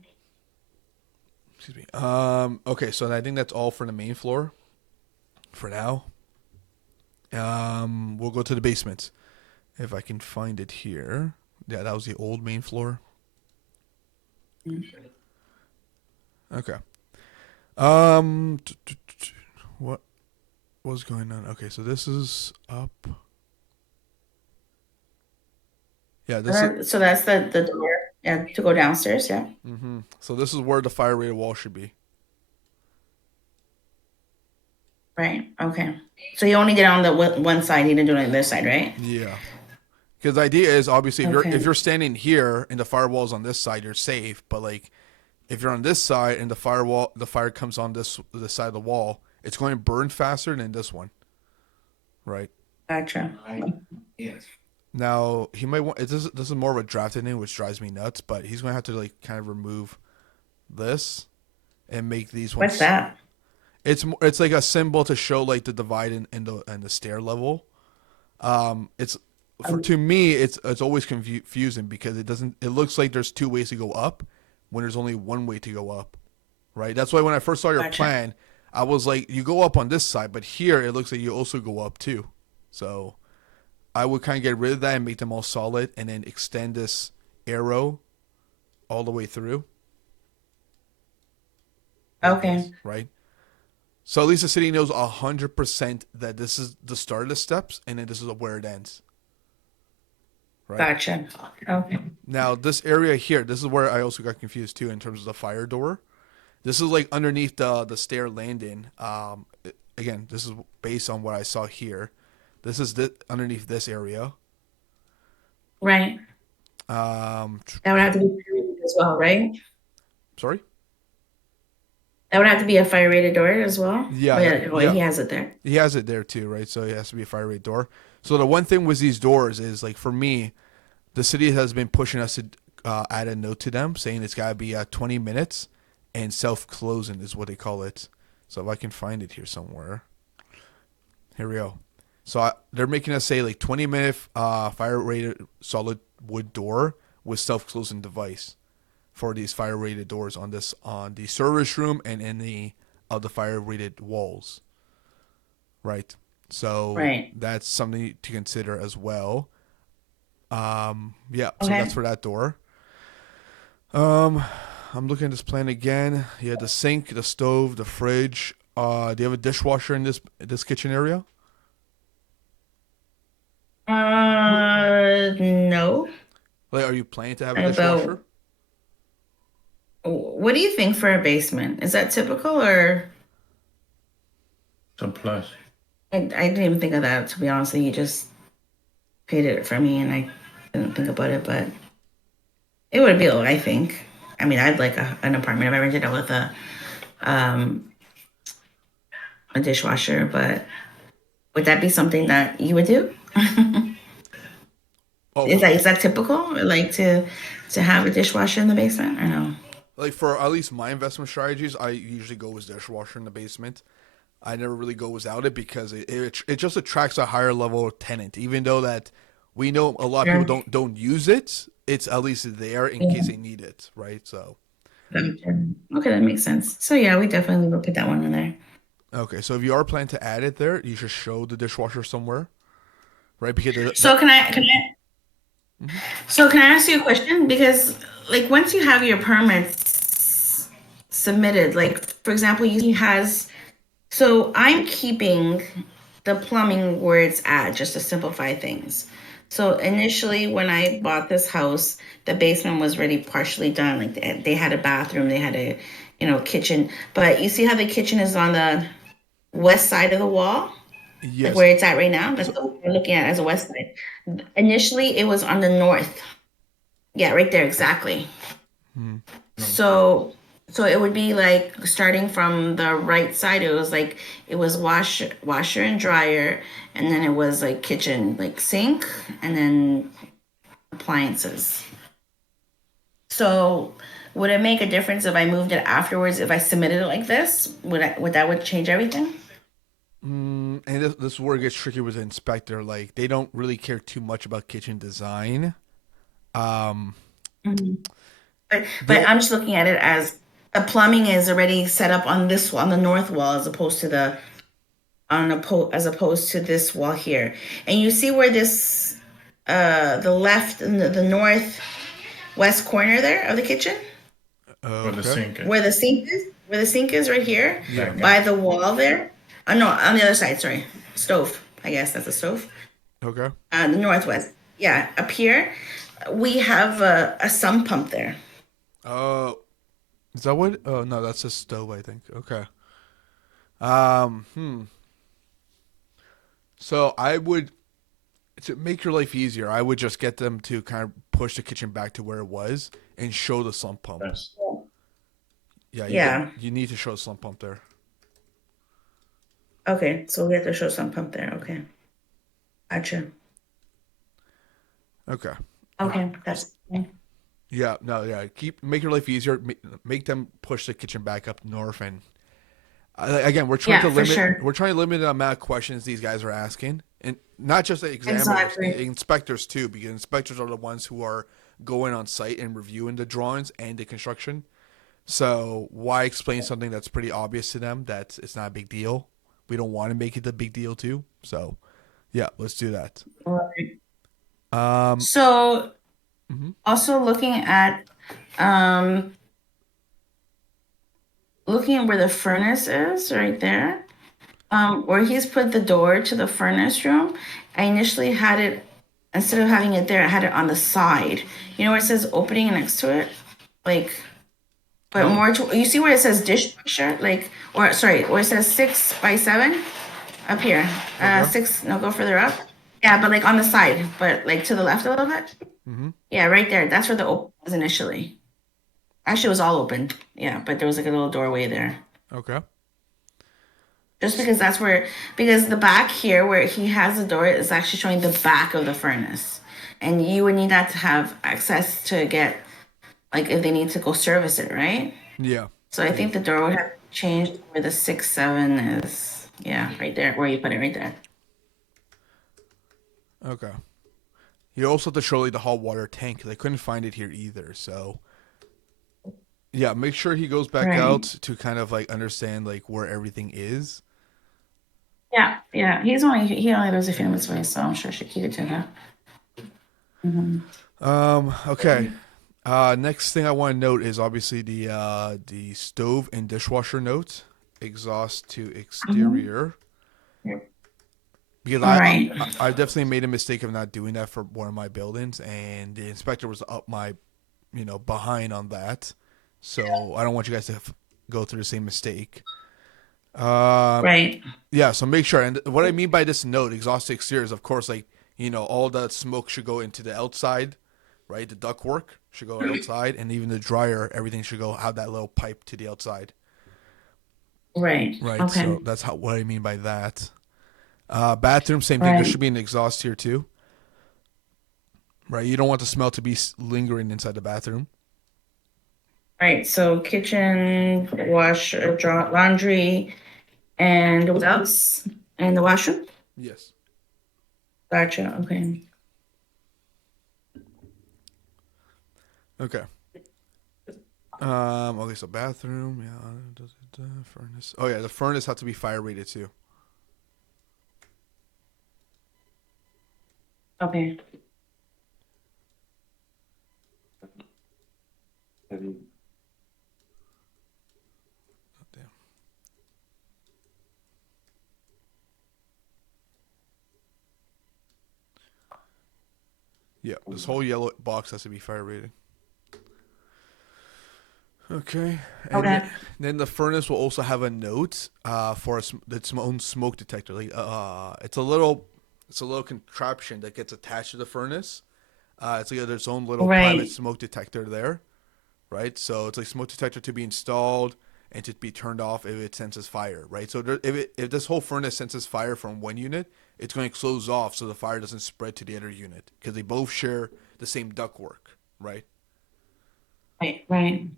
Excuse me. Okay, so I think that's all for the main floor for now. We'll go to the basement if I can find it here. Yeah, that was the old main floor. Okay. What was going on? Okay, so this is up. Yeah, this is So that's the door. Yeah, to go downstairs. Yeah. So this is where the fire rated wall should be. Right. Okay. So you only did on the one side. You didn't do it on the other side, right? Yeah. Because the idea is obviously if Okay. you're standing here and the firewall's on this side, you're safe. But like if you're on this side and the fire comes on this side of the wall, it's going to burn faster than this one, right? Gotcha. Now he might want this is more of a drafted in, which drives me nuts. But he's going to have to like kind of remove this and make these What's ones. that? It's like a symbol to show like the divide in the stair level. It's for Um, to me it's always confusing because it looks like there's two ways to go up when there's only one way to go up, right? That's why when I first saw your Gotcha. plan, I was like, you go up on this side, but here it looks like you also go up too. So I would kind of get rid of that and make them all solid, and then extend this arrow all the way through, like this, Okay. right? So at least the city knows 100% that this is the start of the steps, and then this is where it ends, right? Gotcha. Okay. Now this area here, this is where I also got confused too in terms of the fire door. This is like underneath the stair landing. Again, this is based on what I saw here. This is underneath this area. Right. Um, That would have to be fire rated as well, right? sorry. That would have to be a fire rated door as well. Yeah, Oh, yeah. Well, yeah. he has it there. He has it there too, right? So it has to be a fire rate door. So the one thing with these doors is like for me, the city has been pushing us to add a note to them saying it's got to be 20 minutes and self closing is what they call it. So if I can find it here somewhere, here we go. So they're making us say like 20-minute fire rated solid wood door with self closing device for these fire rated doors on the service room and in the fire rated walls, right? So Right. that's something to consider as well. Yeah, so that's Okay. for that door. Um, I'm looking at this plan again. You had the sink, the stove, the fridge. Do you have a dishwasher in this kitchen area? No. Like, are you planning to have a About dishwasher? what do you think for a basement? Is that typical or So plus. I didn't even think of that to be honest. You just paid it for me and I didn't think about it, but it would be, I think. I mean, I'd like an apartment if I rented out with um, a dishwasher, but would that be something that you would do? Oh, Is that typical? Like to have a dishwasher in the basement or no? like for at least my investment strategies, I usually go with dishwasher in the basement. I never really go without it because it just attracts a higher level tenant. Even though that we know a lot of people Sure. don't use it, it's at least there in case Yeah. they need it, right? So Gotcha. Okay, that makes sense. So yeah, we definitely will put that one in there. okay, so if you are planning to add it there, you should show the dishwasher somewhere, right? Because So mhm. so can I ask you a question? Because like once you have your permits submitted, like for example, you has so I'm keeping the plumbing where it's at just to simplify things. So initially when I bought this house, the basement was already partially done. Like they had a bathroom, they had a kitchen. But you see how the kitchen is on the west side of the wall? Like Yes. where it's at right now? That's So what we're looking at as a west side. Initially it was on the north. Yeah, right there, exactly. hmm, So so it would be like starting from the right side, it was washer and dryer, and then it was like kitchen, like sink, and then appliances. So would it make a difference if I moved it afterwards if I submitted it like this? Would that would change everything? and this is where it gets tricky with the inspector. Like they don't really care too much about kitchen design. Um, Mhm. But they'll I'm just looking at it as the plumbing is already set up on this wall, on the north wall, as opposed to this wall here. And you see where this the left and the northwest corner there of the kitchen, Where the okay. sink is. where the sink is right here Yeah. by the wall there. Oh no, on the other side. Sorry, stove. I guess that's a stove. Okay. The northwest. Yeah, up here. we have a sump pump there. Oh, is that what? Oh no, that's a stove, I think. Okay. Hmm. So I would to make your life easier. I would just get them to kind of push the kitchen back to where it was and show the sump pump. Yes. Yeah, Yeah. you need to show the sump pump there. Okay. So we have to show sump pump there. Okay. Gotcha. Okay. Okay. That's Yeah, no, yeah. Make your life easier. Make them push the kitchen back up north, and again, yeah, for sure. we're trying to limit the amount of questions these guys are asking, and not just the examiners, Exactly. inspectors too, because inspectors are the ones who are going on site and reviewing the drawings and the construction. So why explain something that's pretty obvious to them that it's not a big deal? We don't want to make it a big deal too. So yeah, let's do that. Right. Um, So mhm. also um looking at where the furnace is right there, where he's put the door to the furnace room, I initially had it, instead of having it there, I had it on the side. You know where it says opening next to it? Like, but Oh, more to, you see where it says dishwasher? Like, or sorry, where it says 6 by 7 up here. okay. Six, no, go further up. Yeah, but like on the side, but like to the left a little bit. Hmm. Yeah, right there. That's where the open was initially. Actually, it was all open. Yeah, but there was like a little doorway there. Okay. Just because that's where, because the back here where he has the door is actually showing the back of the furnace. And you would need that to have access to get, like, if they need to go service it, right? Yeah. So I Yeah. think the door would have changed where the 6 7 is. Yeah, right there, where you put it right there. Okay. You also have to show like the hot water tank. They couldn't find it here either. So yeah, make sure he goes back out Right. to kind of like understand like where everything is. Yeah, yeah. He only lives a few minutes away, so I'm sure she keep it to that. Hmm. Okay. Next thing I want to note is obviously the stove and dishwasher note, exhaust to Hmm. exterior. Because All right. I definitely made a mistake of not doing that for one of my buildings, and the inspector was up my behind on that. So I don't want you guys to go through the same mistake. Um, Right. yeah, so make sure. And what I mean by this note, exhaust to exterior, is of course like all the smoke should go into the outside, right? The ductwork should go outside, and even the dryer, everything should go have that little pipe to the outside, Right. right? So Okay. that's what I mean by that. Bathroom, same thing. There Right. should be an exhaust here too, right? You don't want the smell to be lingering inside the bathroom. Right. So kitchen, wash, draw, laundry, and what else? And the washroom? Yes. Gotcha. Okay. Okay. Okay, so bathroom, yeah, furnace. Oh yeah, the furnace has to be fire rated too. Okay. Oh, damn. Yeah, this whole yellow box has to be fire rated. Okay, and Okay. then the furnace will also have a note for its own smoke detector. Like it's a little contraption that gets attached to the furnace. It's like its own little private Right. smoke detector there, right? So it's like smoke detector to be installed and to be turned off if it senses fire, right? So if this whole furnace senses fire from one unit, it's going to close off so the fire doesn't spread to the other unit because they both share the same ductwork, right? Right. Right.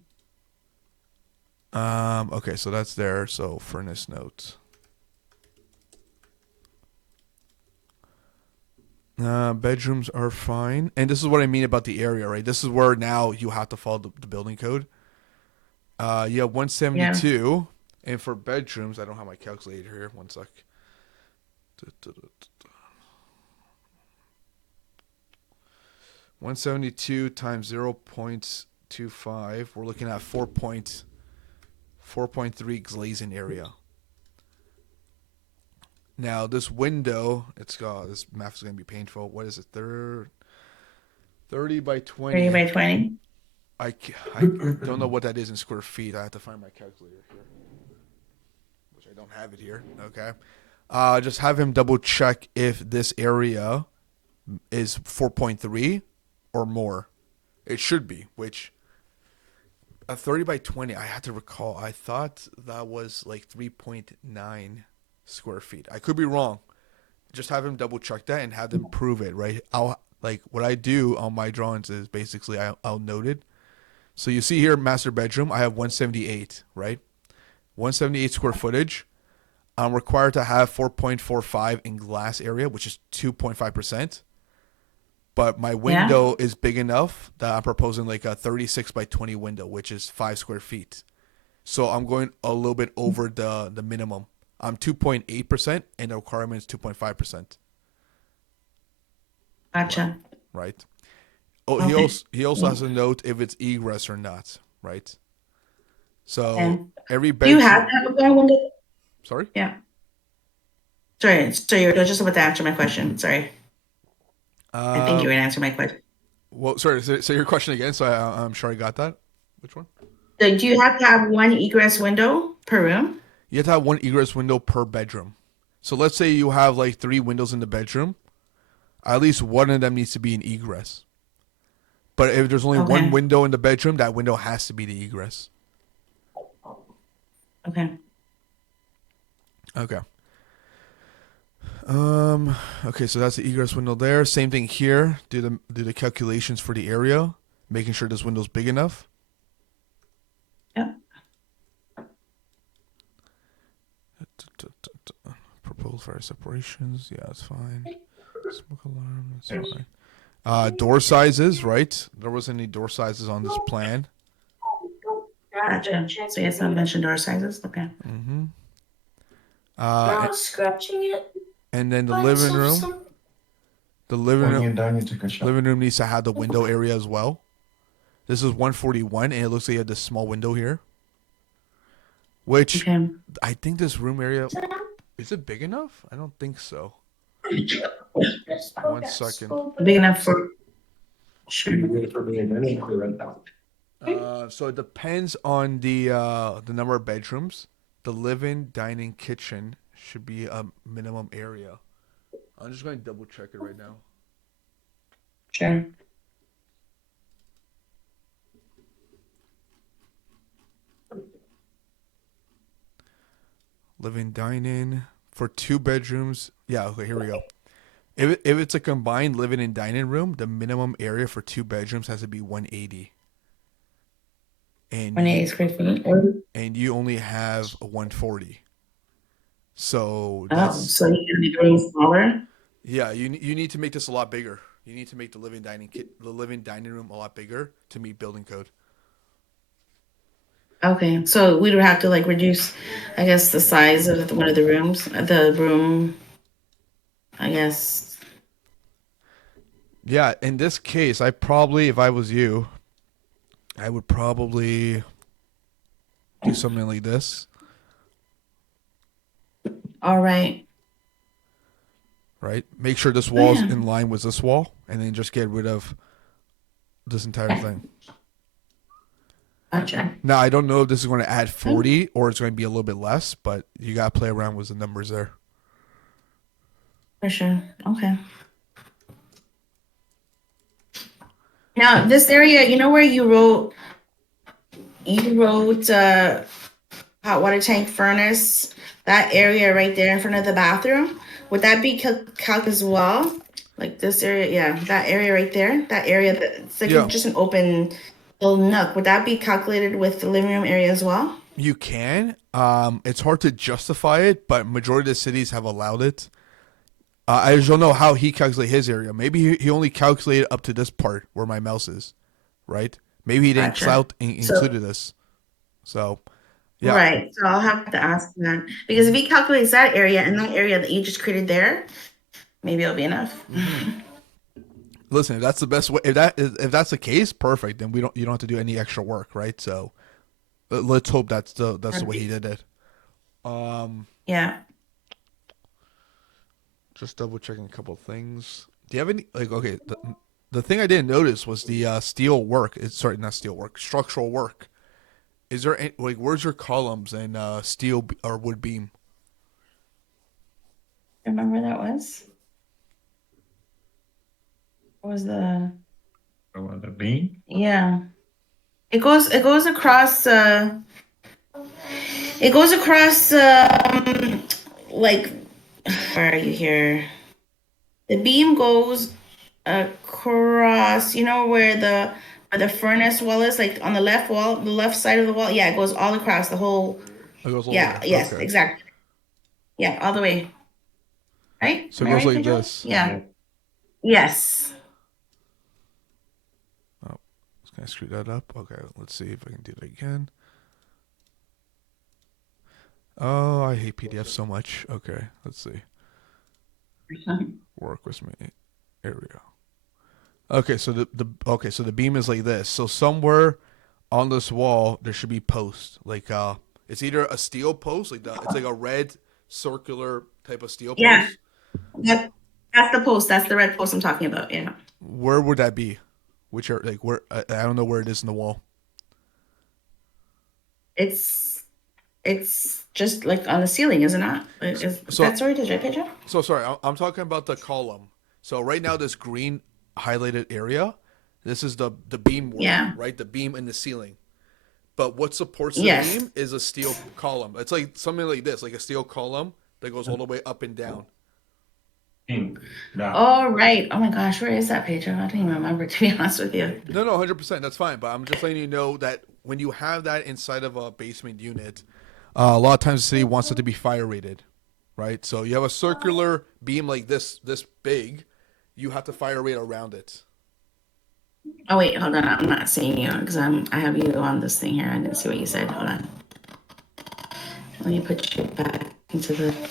Okay, so that's there. So furnace notes. Bedrooms are fine, and this is what I mean about the area, right? This is where now you have to follow the building code. You have Yeah. 172, and for bedrooms, I don't have my calculator here. One sec. 172 times 0.25. We're looking at 4.3 glazing area. Now this window, it's this math is gonna be painful. What is it? 30 by 30 20. by 20. I don't know what that is in square feet. I have to find my calculator here, which I don't have it here. Okay. Just have him double check if this area is 4.3 or more. It should be, which a 30 by 20, I had to recall. I thought that was like 3.9 square feet. I could be wrong. Just have him double check that and have them prove it, right? I'll like what I do on my drawings is basically I'll note it. So you see here, master bedroom, I have 178, right? 178 square footage. I'm required to have 4.45 in glass area, which is 2.5%. But my Yeah. window is big enough that I'm proposing like a 36 by 20 window, which is 5 square feet. So I'm going a little bit over the minimum. I'm 2.8% and the requirement is 2.5%. Right. Gotcha. Right. Oh, Okay. he also Yeah. has a note if it's egress or not, right? So And every do you have bedroom. to have a brown window? Sorry. Yeah. Sorry. So you're just about to answer my question. Sorry. I think you Um. were gonna answer my question. Well, sorry. Say your question again. So I'm sure I got that. Which one? So do you have to have one egress window per room? You have to have one egress window per bedroom. So let's say you have like 3 windows in the bedroom. At least one of them needs to be an egress. But if there's only one Okay. window in the bedroom, that window has to be the egress. Okay. Okay. Um. Okay. So that's the egress window there. Same thing here. Do the calculations for the area, making sure this window's big enough. Yep. Proposed fire separations. Yeah, that's fine. Smoke alarm. That's fine. Door sizes, right? There wasn't any door sizes on this plan. Gotcha. So yes, I mentioned door sizes. Okay. Mm-hmm. Now Uh, it's scratching it and then the by living itself. room. The living When room. you're done, you take a shot. Living room needs to have the window area as well. This is 141, and it looks like you have this small window here. Which Okay. I think this room area is it big enough? I don't think so. One second. Big enough for sure. So it depends on the number of bedrooms. The living, dining, kitchen should be a minimum area. I'm just going to double check it right now. Sure. Living, dining for 2 bedrooms. Yeah, okay, here we go. If it's a combined living and dining room, the minimum area for 2 bedrooms has to be 180. And you 28 square feet. and you only have a 140. So Oh, that's so you're gonna make the room smaller? yeah. You need to make this a lot bigger. You need to make the living dining room a lot bigger to meet building code. Okay. So we would have to like reduce, I guess, the size of one of the rooms, the room, I guess. Yeah. In this case, I probably, if I was you, I would probably do something like this, All right. right? Make sure this Oh wall's yeah. in line with this wall, and then just get rid of this entire thing. Gotcha. Now, I don't know if this is going to add 40 or it's going to be a little bit less, but you got to play around with the numbers there. For sure. Okay. Now this area, you know where you wrote hot water tank furnace, that area right there in front of the bathroom. Would that be calc as well? Like this area, yeah, that area right there, that area that it's like Yeah, just an open little nook. Would that be calculated with the living room area as well? you can. It's hard to justify it, but majority of the cities have allowed it. I just don't know how he calculated his area. Maybe he only calculated up to this part where my mouse is, right? Maybe he didn't Gotcha. So included this. So, yeah, right, so I'll have to ask that because if he calculates that area and that area that you just created there, maybe it'll be enough. listen, if that's the best way, if that's the case, perfect. Then you don't have to do any extra work, right? So let's hope that's the way he did it. Um, Yeah. just double checking a couple of things. Do you have any like okay? the thing I didn't notice was the steel work. It's sorry, not steel work, structural work. Is there any, like where's your columns and or wood beam? Remember that was? What was the About the beam? yeah. It goes across it goes across like where are you here? The beam goes across, you know where the furnace wall is, like on the left wall, the left side of the wall. Yeah, it goes all across the whole. It goes all the way. Yeah, yes, Okay, exactly. Yeah, all the way. Right? so Am it I goes right, like Pedro? this. Yeah. Yes. Oh, can I screw that up? Okay, let's see if I can do it again. Oh, I hate PDF so much. Okay, let's see. Work with me. Area. Okay, so the beam is like this. So somewhere on this wall there should be posts. Like it's either a steel post, like it's like a red circular type of steel Yeah, post. that, that's the post. That's the red post I'm talking about. Yeah. Where would that be? Which are like where I don't know where it is in the wall. It's it's just like on the ceiling, is it not? Is So that sorry to Pedro? so sorry, I'm talking about the column. So right now this green highlighted area, this is the beam work, Yeah. right? The beam in the ceiling. But what supports the Yes. beam is a steel column. It's like something like this, like a steel column that goes all the way up and down. Beam. Yeah. Oh, right. Oh my gosh, where is that, Pedro? I don't even remember, to be honest with you. No, no, 100%. That's fine. But I'm just letting you know that when you have that inside of a basement unit, a lot of times the city wants it to be fire rated, right? So you have a circular beam like this big, you have to fire rate around it. Oh wait, hold on. I'm not seeing you because I have you on this thing here. I didn't see what you said. Hold on. Let me put you back into the.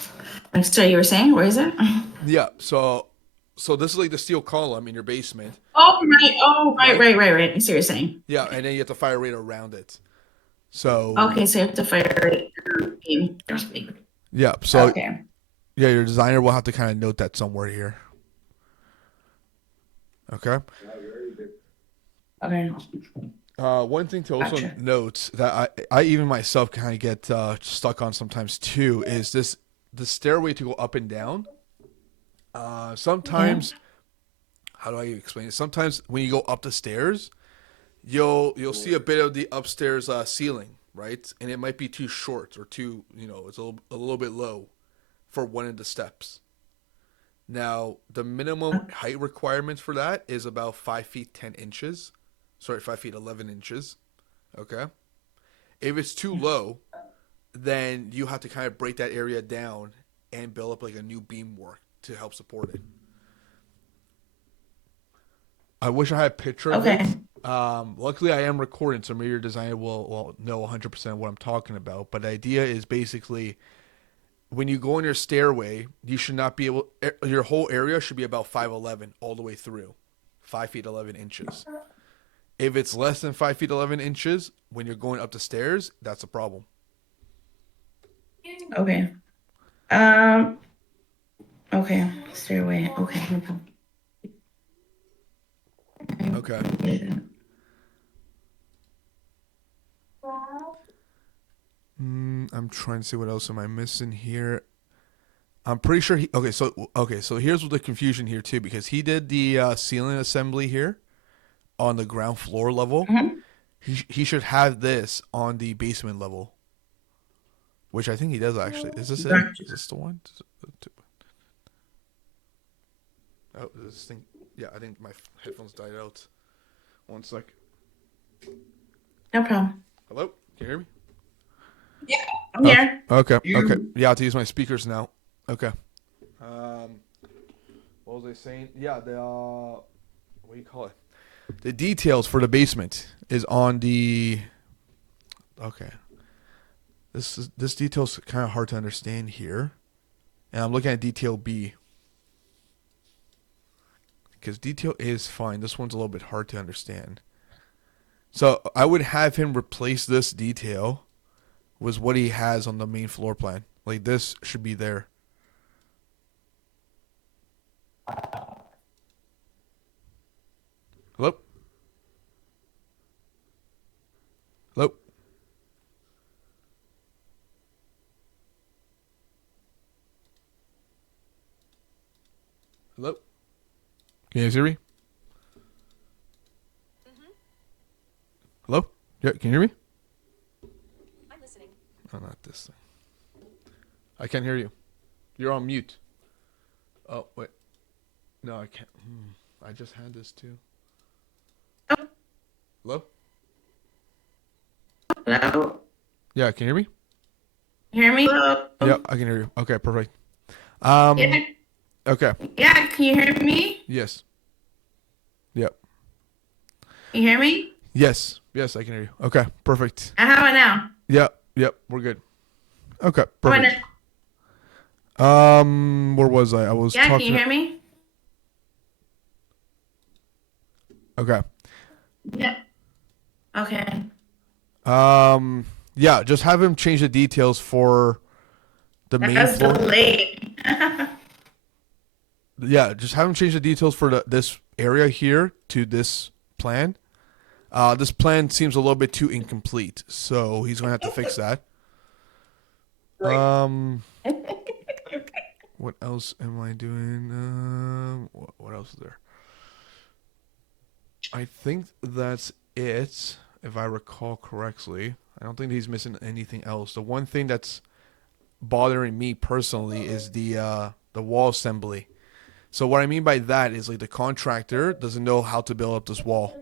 So you were saying, where is it? Yeah. So this is like the steel column in your basement, Oh right. Oh right, right? right, right, right. I see what you're saying. Yeah, and then you have to fire rate around it. So Okay, so you have to fire it. yeah. So Okay. yeah, your designer will have to kind of note that somewhere here. Okay. Okay. One thing to also Gotcha. note that I even myself kind of get stuck on sometimes too is this the stairway to go up and down. Yeah. Sometimes, how do I explain it? Sometimes when you go up the stairs, you'll see a bit of the upstairs ceiling, right? And it might be too short or too it's a little bit low for one of the steps. Now the minimum height requirements for that is about 5 feet 10 inches. Sorry, 5 feet 11 inches. Okay. If it's too low, then you have to kind of break that area down and build up like a new beam work to help support it. I wish I had a picture of it. Okay. Luckily, I am recording, so maybe your designer will know 100% what I'm talking about. But the idea is basically when you go on your stairway, you should not be able, your whole area should be about 5'11" all the way through, 5 feet 11 inches. If it's less than 5 feet 11 inches, when you're going up the stairs, that's a problem. Okay. Um. Okay. Stairway. Okay. No problem. Okay. I'm trying to see what else am I missing here. I'm pretty sure he. Okay, so here's the confusion here too, because he did the ceiling assembly here on the ground floor level. Mhm. He should have this on the basement level, which I think he does actually. Is this it? Gotcha. Is this the one? Oh, this thing. Yeah, I think my headphones died out. One sec. No problem. Hello, can you hear me? Yeah, I'm Okay. here. Okay. Okay. Yeah, I have to use my speakers now. Okay. Um, what was I saying? Yeah, the what do you call it? The details for the basement is on the. Okay. This detail's kind of hard to understand here, and I'm looking at detail B because detail A is fine. This one's a little bit hard to understand. So I would have him replace this detail with what he has on the main floor plan. Like this should be there. Hello? Hello? Hello? Can you guys hear me? Hello? Yeah, can you hear me? I'm listening. Oh, not this thing. I can't hear you. You're on mute. Oh, wait. No, I can't. I just had this too. Hello? Hello? Yeah, can you hear me? Hear me? Hello? Yeah, I can hear you. Okay, perfect. Yeah, Okay. yeah, can you hear me? Yes. Yep. Can you hear me? Yes. Yes, I can hear you. Okay, perfect. How about now? Yep. Yep. We're good. Okay, How about perfect. now? Where was I? I was Yeah, can you talking. hear me? Okay. Yeah. Okay. Yeah, just have him change the details for the main That's floor. delayed. Yeah, just have him change the details for this area here to this plan. This plan seems a little bit too incomplete, so he's gonna have to fix that. Um, what else am I doing? What else is there? I think that's it, if I recall correctly. I don't think he's missing anything else. The one thing that's bothering me personally is the wall assembly. So what I mean by that is like the contractor doesn't know how to build up this wall,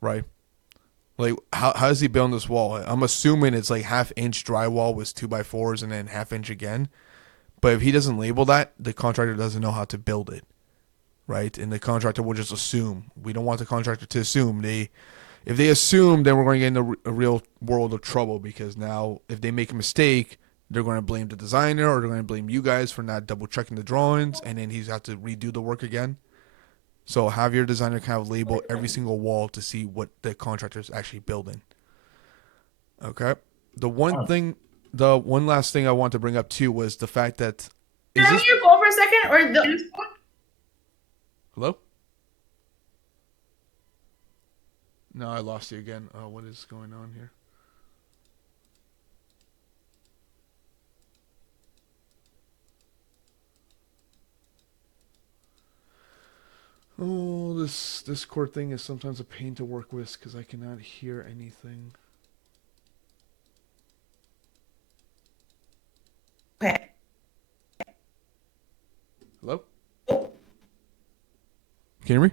right? Like how does he build this wall? I'm assuming it's like half inch drywall with 2x4s and then half inch again. But if he doesn't label that, the contractor doesn't know how to build it, right? And the contractor will just assume. We don't want the contractor to assume. If they assume, then we're going to get in a real world of trouble because now if they make a mistake, they're going to blame the designer or they're going to blame you guys for not double checking the drawings, and then he's got to redo the work again. So have your designer kind of label every single wall to see what the contractor is actually building. Okay. The one thing, the one last thing I want to bring up too was the fact that is Turn this your phone for a second, or the hello? No, I lost you again. What is going on here? Oh, this Discord thing is sometimes a pain to work with because I cannot hear anything. okay. Hello? Can you hear me?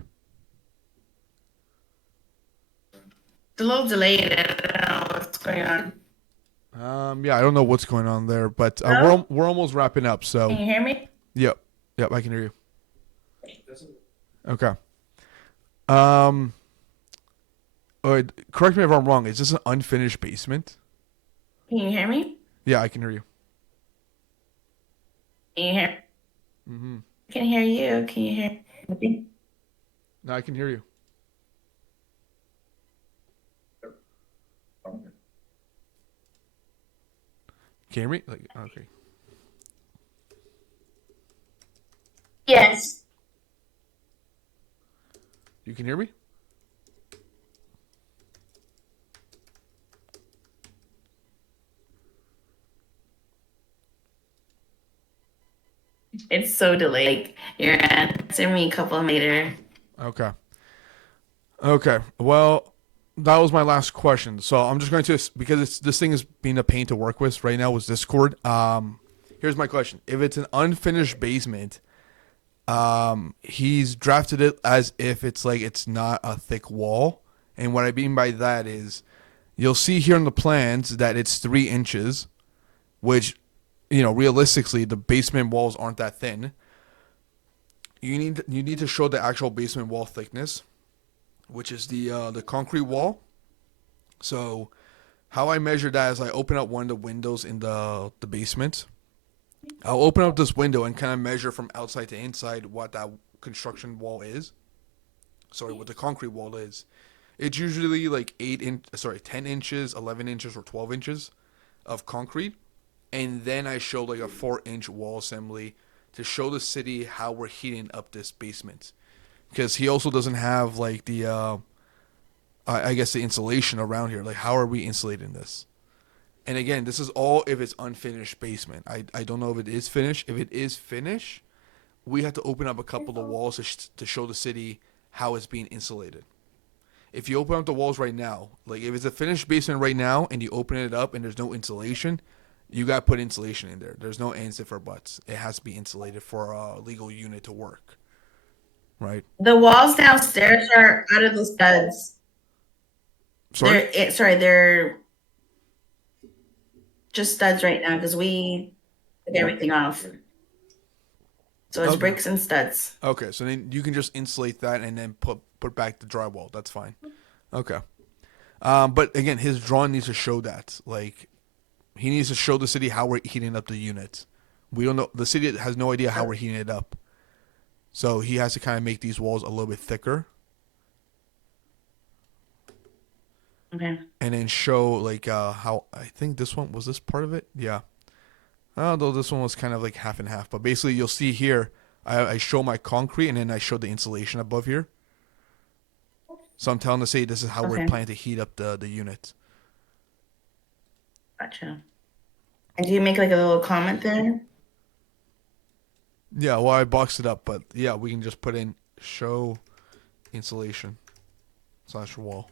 It's a little delayed. I don't know what's going on. Yeah, I don't know what's going on there, but Hello? we're almost wrapping up. Can So, you hear me? yep, I can hear you. Okay. Um, correct me if I'm wrong. Is this an unfinished basement? Can you hear me? Yeah, I can hear you. Can you hear? Mm-hmm. I can hear you. Can you hear me? No, I can hear you. Can you hear me? Like, okay. Yes. You can hear me? It's so delayed. Like, you're answering me a couple later. Okay. Okay. Well, that was my last question. So I'm just going to because this thing is being a pain to work with right now with Discord. Here's my question: if it's an unfinished basement, he's drafted it as if it's like it's not a thick wall, and what I mean by that is, you'll see here in the plans that it's 3 inches, which, realistically, the basement walls aren't that thin. You need to show the actual basement wall thickness, which is the concrete wall. So how I measure that is I open up one of the windows in the basement. I'll open up this window and kind of measure from outside to inside what that construction wall is. Sorry, what the concrete wall is. It's usually like 10 inches, 11 inches, or 12 inches of concrete, and then I show like a 4-inch wall assembly to show the city how we're heating up this basement. because he also doesn't have like the I guess the insulation around here. Like, how are we insulating this? And again, this is all if it's unfinished basement. I don't know if it is finished. If it is finished, we have to open up a couple of walls to show the city how it's being insulated. If you open up the walls right now, like if it's a finished basement right now and you open it up and there's no insulation, you got to put insulation in there. There's no ands if or buts. It has to be insulated for a legal unit to work, right? The walls downstairs are out of the studs. Sorry? They're just studs right now because we took everything off. So it's Okay. bricks and studs. Okay, so then you can just insulate that and then put back the drywall. That's fine. Okay. But again, his drawing needs to show that. Like, he needs to show the city how we're heating up the units. We don't know. The city has no idea how we're heating it up. So he has to kind of make these walls a little bit thicker Okay. and then show like how I think this one was this part of it. Yeah. Although this one was kind of like half and half. But basically, you'll see here, I show my concrete and then I show the insulation above here. So I'm telling the city this is how we're Okay. planning to heat up the unit. Gotcha. And do you make like a little comment there? Yeah, well, I boxed it up, but yeah, we can just put in show insulation / wall.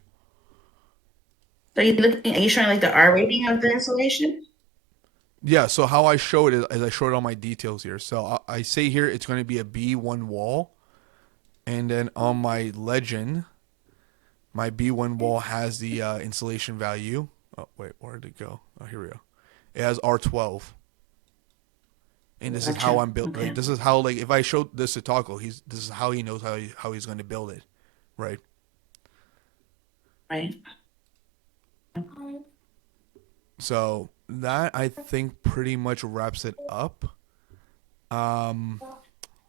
So are you showing like the R rating of the insulation? Yeah, so how I show it is I show it on my details here. So I say here it's going to be a B1 wall, and then on my legend, my B1 wall has the insulation value. Oh, wait, where did it go? Oh, here we go. It has R12. And this is how Gotcha. I'm built. Okay. Like, this is how, like, if I showed this to Taco, this is how he knows how he's going to build it, right? Right. So that I think pretty much wraps it up. Um,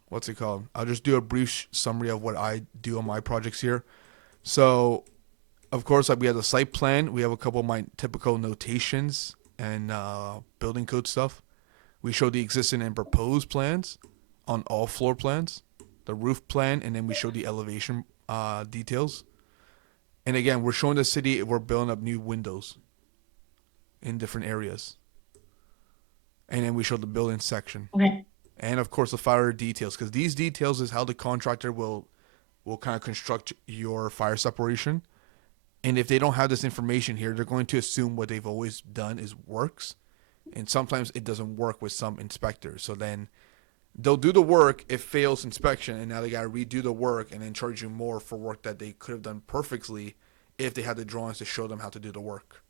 what's it called? I'll just do a brief summary of what I do on my projects here. So, of course, like we have the site plan. We have a couple of my typical notations and building code stuff. We show the existing and proposed plans on all floor plans, the roof plan, and then we show the elevation details. And again, we're showing the city we're building up new windows in different areas. And then we show the building section. Okay. And of course the fire details, because these details is how the contractor will kind of construct your fire separation. And if they don't have this information here, they're going to assume what they've always done is works. And sometimes it doesn't work with some inspectors. So then they'll do the work, it fails inspection, and now they got to redo the work and then charge you more for work that they could have done perfectly if they had the drawings to show them how to do the work.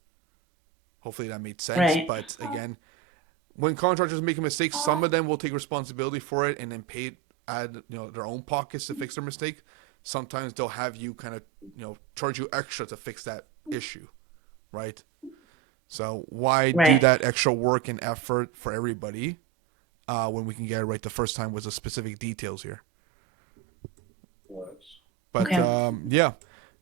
Hopefully that made sense. Right. But again, when contractors make a mistake, some of them will take responsibility for it and then add their own pockets to fix their mistake. Sometimes they'll have you kind of charge you extra to fix that issue, right? So why do Right. that extra work and effort for everybody when we can get it right the first time with the specific details here? But Okay. yeah,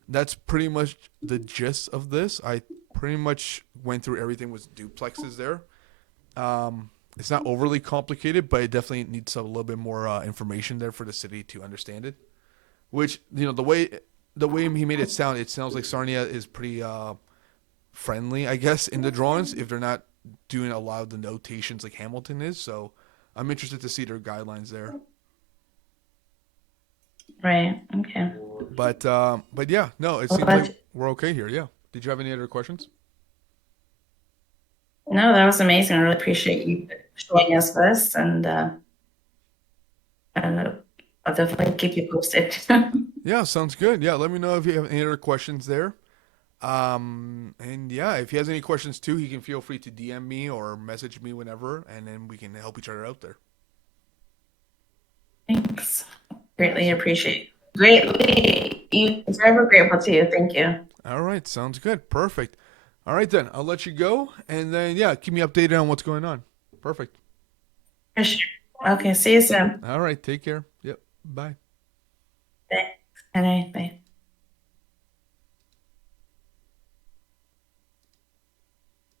that's pretty much the gist of this. I pretty much went through everything with duplexes there. It's not overly complicated, but it definitely needs a little bit more information there for the city to understand it. Which the way he made it sounds like Sarnia is pretty friendly, I guess, in the drawings if they're not doing a lot of the notations like Hamilton is. So I'm interested to see their guidelines there. Right. Okay. But yeah, no, it Well, seems like we're okay here. Yeah. Did you have any other questions? no, that was amazing. I really appreciate you showing us this, and uh, I'll definitely keep you posted. Yeah, sounds good. Yeah, let me know if you have any other questions there. And yeah, if he has any questions too, he can feel free to DM me or message me whenever, and then we can help each other out there. Thanks. Greatly appreciate. Greatly, you forever grateful to you. Thank you. All right, sounds good. Perfect. All right then, I'll let you go, and then yeah, keep me updated on what's going on. Perfect. For sure. Okay. See you soon. All right, take care. Yep. Bye. Bye. All right. Bye.